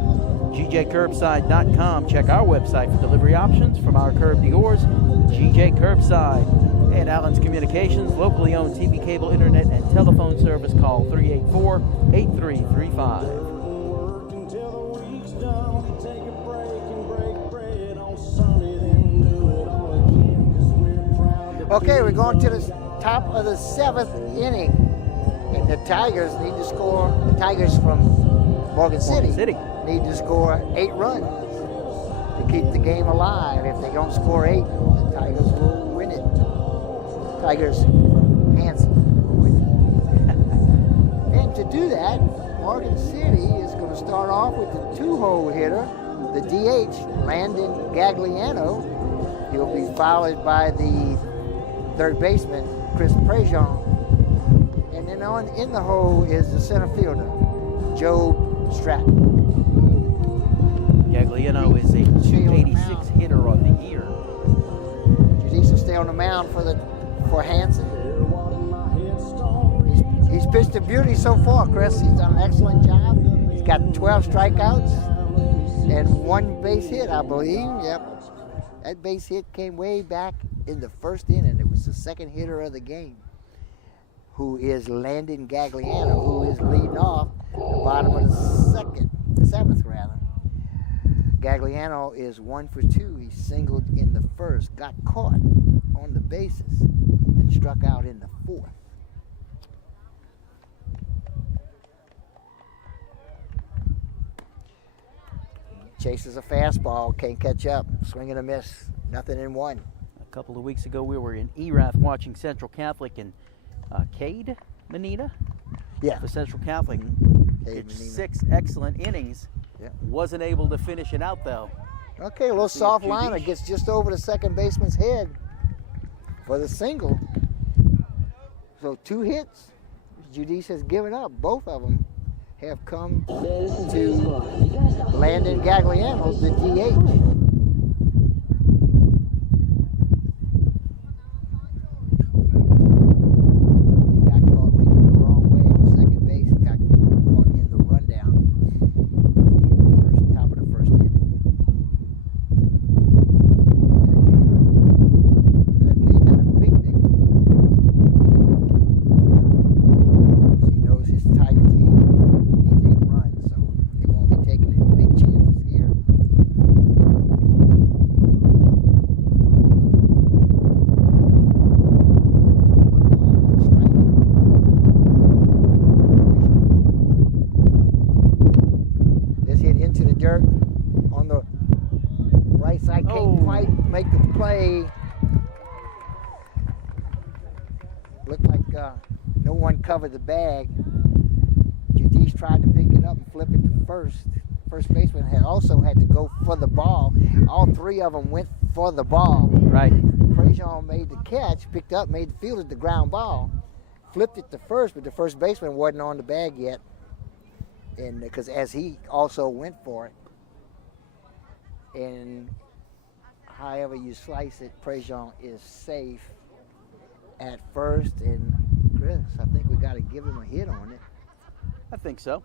GJCurbside.com. Check our website for delivery options from our curb to yours. GJ Curbside. And Allen's Communications, locally owned TV, cable, internet, and telephone service. Call 384-8335. Work until the week's done. We take a break and break bread on Sunday, then do it all again, 'cause we're proud to Okay, be we're going to the top of the 7th inning, and the Tigers need to score. The Tigers from Morgan City need to score 8 runs to keep the game alive. If they don't score 8, the Tigers will win it. Tigers from Hanson will win it. And to do that, Morgan City is going to start off with the 2-hole hitter, the DH, Landon Gagliano. He'll be followed by the 3rd baseman, Chris Prejean. And then in the hole is the center fielder, Joe Stratton. Gagliano is a 286 hitter on the year. Judise will stay on the mound for Hanson. He's pitched a beauty so far, Chris. He's done an excellent job. He's got 12 strikeouts and 1 base hit, I believe. Yep. That base hit came way back in the 1st inning. It was the 2nd hitter of the game, who is Landon Gagliano, who is leading off the bottom of the 7th rather. Gagliano is 1 for 2. He singled in the 1st, got caught on the bases, and struck out in the 4th. Chases a fastball, can't catch up, swing and a miss, nothing in 1. A couple of weeks ago, we were in Erath watching Central Catholic, and Cade Manita Yeah. for Central Catholic Cade pitched Manita. 6 excellent innings Yeah. Wasn't able to finish it out, though. Okay, a little see soft if liner Judice- gets just over the second baseman's head for the single. So 2 hits. Judice has given up. Both of them have come to Landon Gagliano, the DH. He got caught leaning the wrong way on second base and got caught in the rundown in the top of the first inning. Good lead, not a big one. He knows his Tiger team needs 8 runs, so they won't be taking any big chances here. This hit into the dirt on the right side. Oh. Can't quite make the play. Looked like no one covered the bag. Judice tried to pick it up and flip it to first. First baseman had to go for the ball. All 3 of them went for the ball. Right. Prejean made the catch, picked up, made the field at the ground ball, flipped it to first, but the first baseman wasn't on the bag yet, and because as he also went for it, and however you slice it, Prejean is safe at first, and Chris, I think we got to give him a hit on it I think so.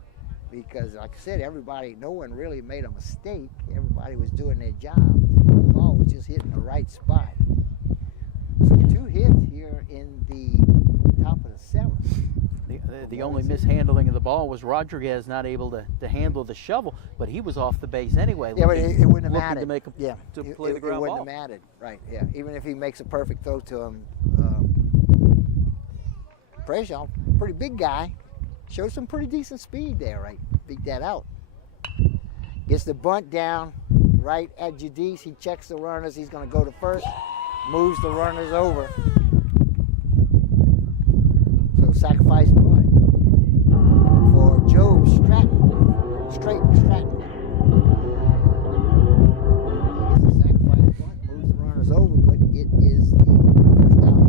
because, like I said, no one really made a mistake. Everybody was doing their job. The ball was just hitting the right spot. So 2 hits here in the top of the 7th. The only mishandling of the ball was Rodriguez not able to handle the shovel, but he was off the base anyway. Yeah, but it wouldn't have looking mattered. to make a, yeah, to it, play it, the ground it wouldn't ball. have mattered. Right, yeah. Even if he makes a perfect throw to him, Prejean, pretty big guy, showed some pretty decent speed there, right? Beat that out. Gets the bunt down right at Judice. He checks the runners. He's going to go to first. Moves the runners over. So sacrifice bunt for Job Stratton. Straight Stratton. He gets the sacrifice bunt, moves the runners over, but it is the first out.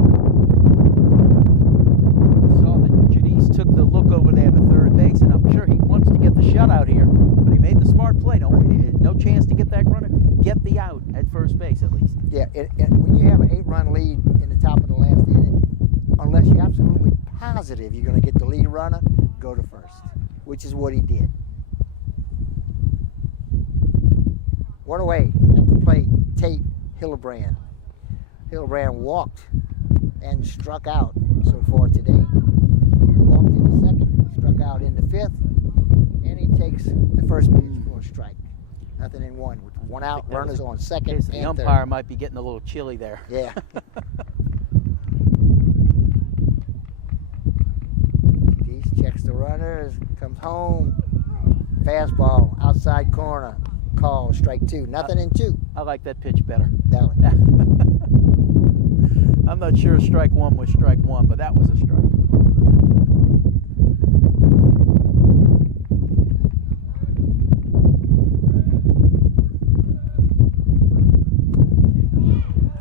Saw that Judice took the look over there to third base, and I'm sure he wants to get the shutout here, but he made the smart play. No chance to get that runner. Get the out at first base at least. Yeah, when you have an 8-run lead in the top of the last inning, unless you're absolutely positive you're going to get the lead runner, go to first, which is what he did. One away at the plate, Tate Hillebrand. Hillebrand walked and struck out so far today. Walked in the second, struck out in the 5th, and he takes the first pitch for a strike. Nothing in 1. With 1 out, runners on second Case and the third. umpire might be getting a little chilly there. Yeah. Dees checks the runners, comes home. Fastball, outside corner. Call, strike 2. Nothing in 2. I like that pitch better. That one. I'm not sure strike 1 was strike 1, but that was a strike.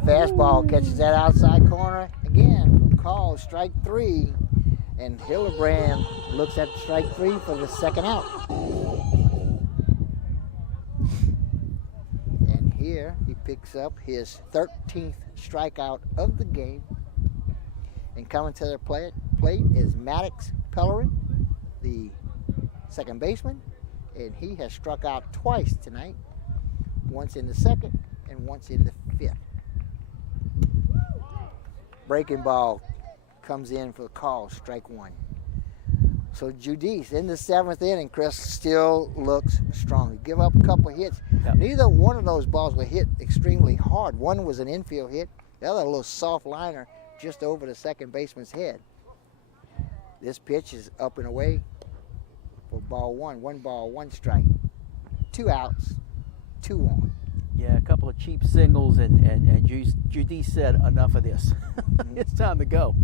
Fastball catches that outside corner. Again, call, strike 3. And Hillebrand looks at strike 3 for the second out. And here he picks up his 13th strikeout of the game. And coming to the plate is Maddox Pellerin, the second baseman. And he has struck out twice tonight. Once in the second and once in the 5th. Breaking ball comes in for the call, strike 1. So Judice in the 7th inning, Chris, still looks strong. Give up a couple of hits. Yep. Neither one of those balls were hit extremely hard. One was an infield hit, the other a little soft liner just over the second baseman's head. This pitch is up and away for ball 1. 1 ball, 1 strike. 2 outs, 2 on. Yeah, a couple of cheap singles, and Judice said, enough of this. It's time to go.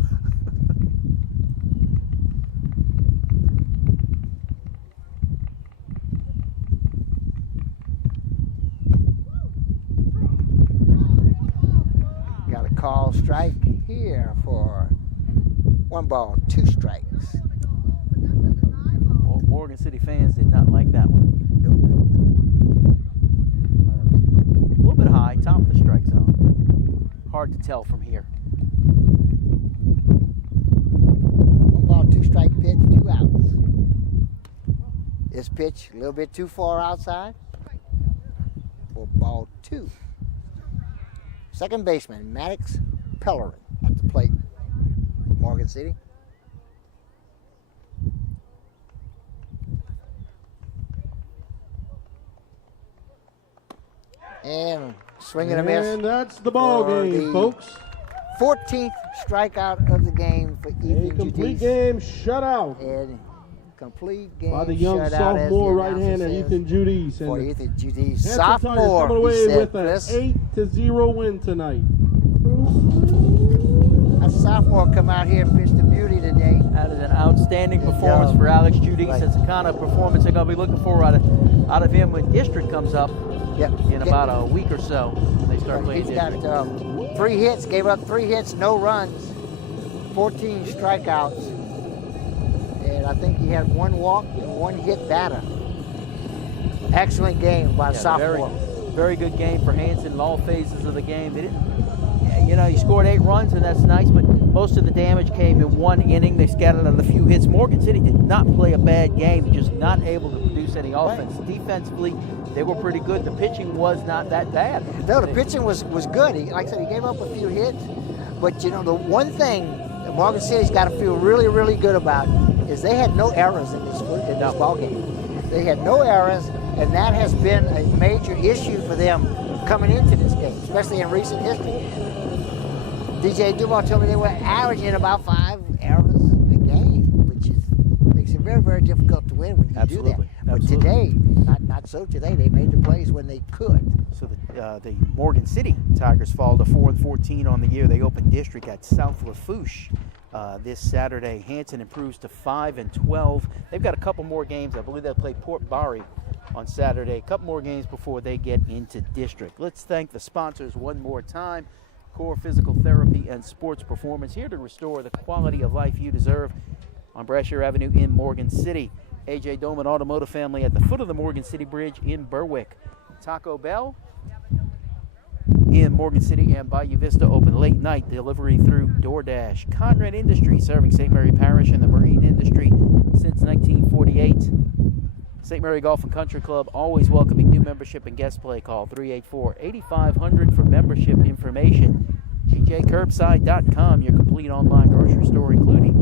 strike here for 1 ball, 2 strikes. Morgan City fans did not like that one. A little bit high, top of the strike zone. Hard to tell from here. 1 ball, 2 strike pitch, 2 outs. This pitch a little bit too far outside for ball 2. Second baseman, Maddox Pellerin at the plate, Morgan City. And swing and a miss. And that's the ball for game, the folks. 14th strikeout of the game for A Ethan complete Judice. game shutout And complete game by the young shutout, sophomore as the right-hander announcer Ethan Judice. says, for And Ethan Judice, Hanson Tigers sophomore. coming away He said, with an Chris, 8-0 win tonight. a sophomore come out here and pitch the beauty today. That is an outstanding Good performance job. for Alex Judice. Right. That's the kind of performance they're going to be looking for out of him when district comes up Yep. in about a week or so. They start playing He's got district. 3 hits, gave up 3 hits, no runs, 14 strikeouts, and I think he had 1 walk and 1 hit batter. Excellent game by Yeah, sophomore. very good game for Hanson in all phases of the game. They didn't, you know, he scored 8 runs, and that's nice, but most of the damage came in 1 inning. They scattered out a few hits. Morgan City did not play a bad game, just not able to produce any offense. Defensively, they were pretty good. The pitching was not that bad. No, the pitching was good. Like I said, he gave up a few hits, but you know, the one thing that Morgan City's got to feel really, really good about is they had no errors in this ball game. They had no errors, and that has been a major issue for them coming into this game, especially in recent history. DJ Duval told me they were averaging about 5 errors a game, which makes it very, very difficult to win when you do that. But today, not so today. They made the plays when they could. So the Morgan City Tigers fall to 4-14 on the year. They open district at South Lafourche this Saturday. Hanson improves to 5-12. They've got a couple more games. I believe they'll play Port Barre on Saturday. A couple more games before they get into district. Let's thank the sponsors one more time. Core Physical Therapy and Sports Performance, here to restore the quality of life you deserve on Brashear Avenue in Morgan City. AJ Doman Automotive Family at the foot of the Morgan City Bridge in Berwick. Taco Bell in Morgan City and Bayou Vista, open late night delivery through DoorDash. Conrad Industries, serving St. Mary Parish and the marine industry since 1948. St. Mary Golf and Country Club, always welcoming new membership and guest play. Call 384-8500 for membership information. GJCurbside.com, your complete online grocery store, including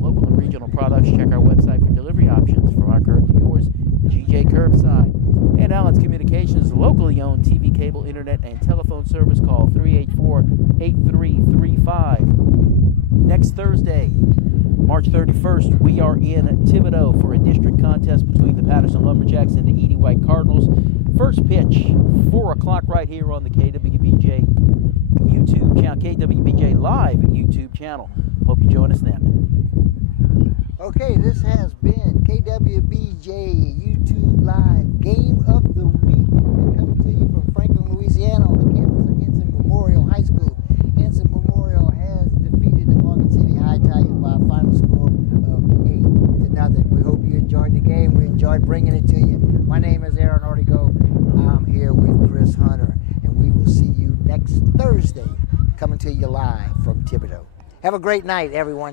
local and regional products. Check our website for delivery options from our curb to yours, GJ Curbside. And Allen's Communications, locally owned TV, cable, internet, and telephone service. Call 384-8335. Next Thursday, March 31st, we are in Thibodaux for a district contest between the Patterson Lumberjacks and the Edie White Cardinals. First pitch, 4 o'clock right here on the KWBJ YouTube channel, KWBJ Live YouTube channel. Hope you join us then. Okay, this has been KWBJ YouTube Live Game of the Week. We're coming to you from Franklin, Louisiana on the campus of Hanson Memorial High School. Hanson Memorial has defeated the Morgan City High Tigers by a final score of 8-0. We hope you enjoyed the game. We enjoyed bringing it to you. My name is Aaron Ortigo. I'm here with Chris Hunter, and we will see you next Thursday, coming to you live from Thibodaux. Have a great night, everyone.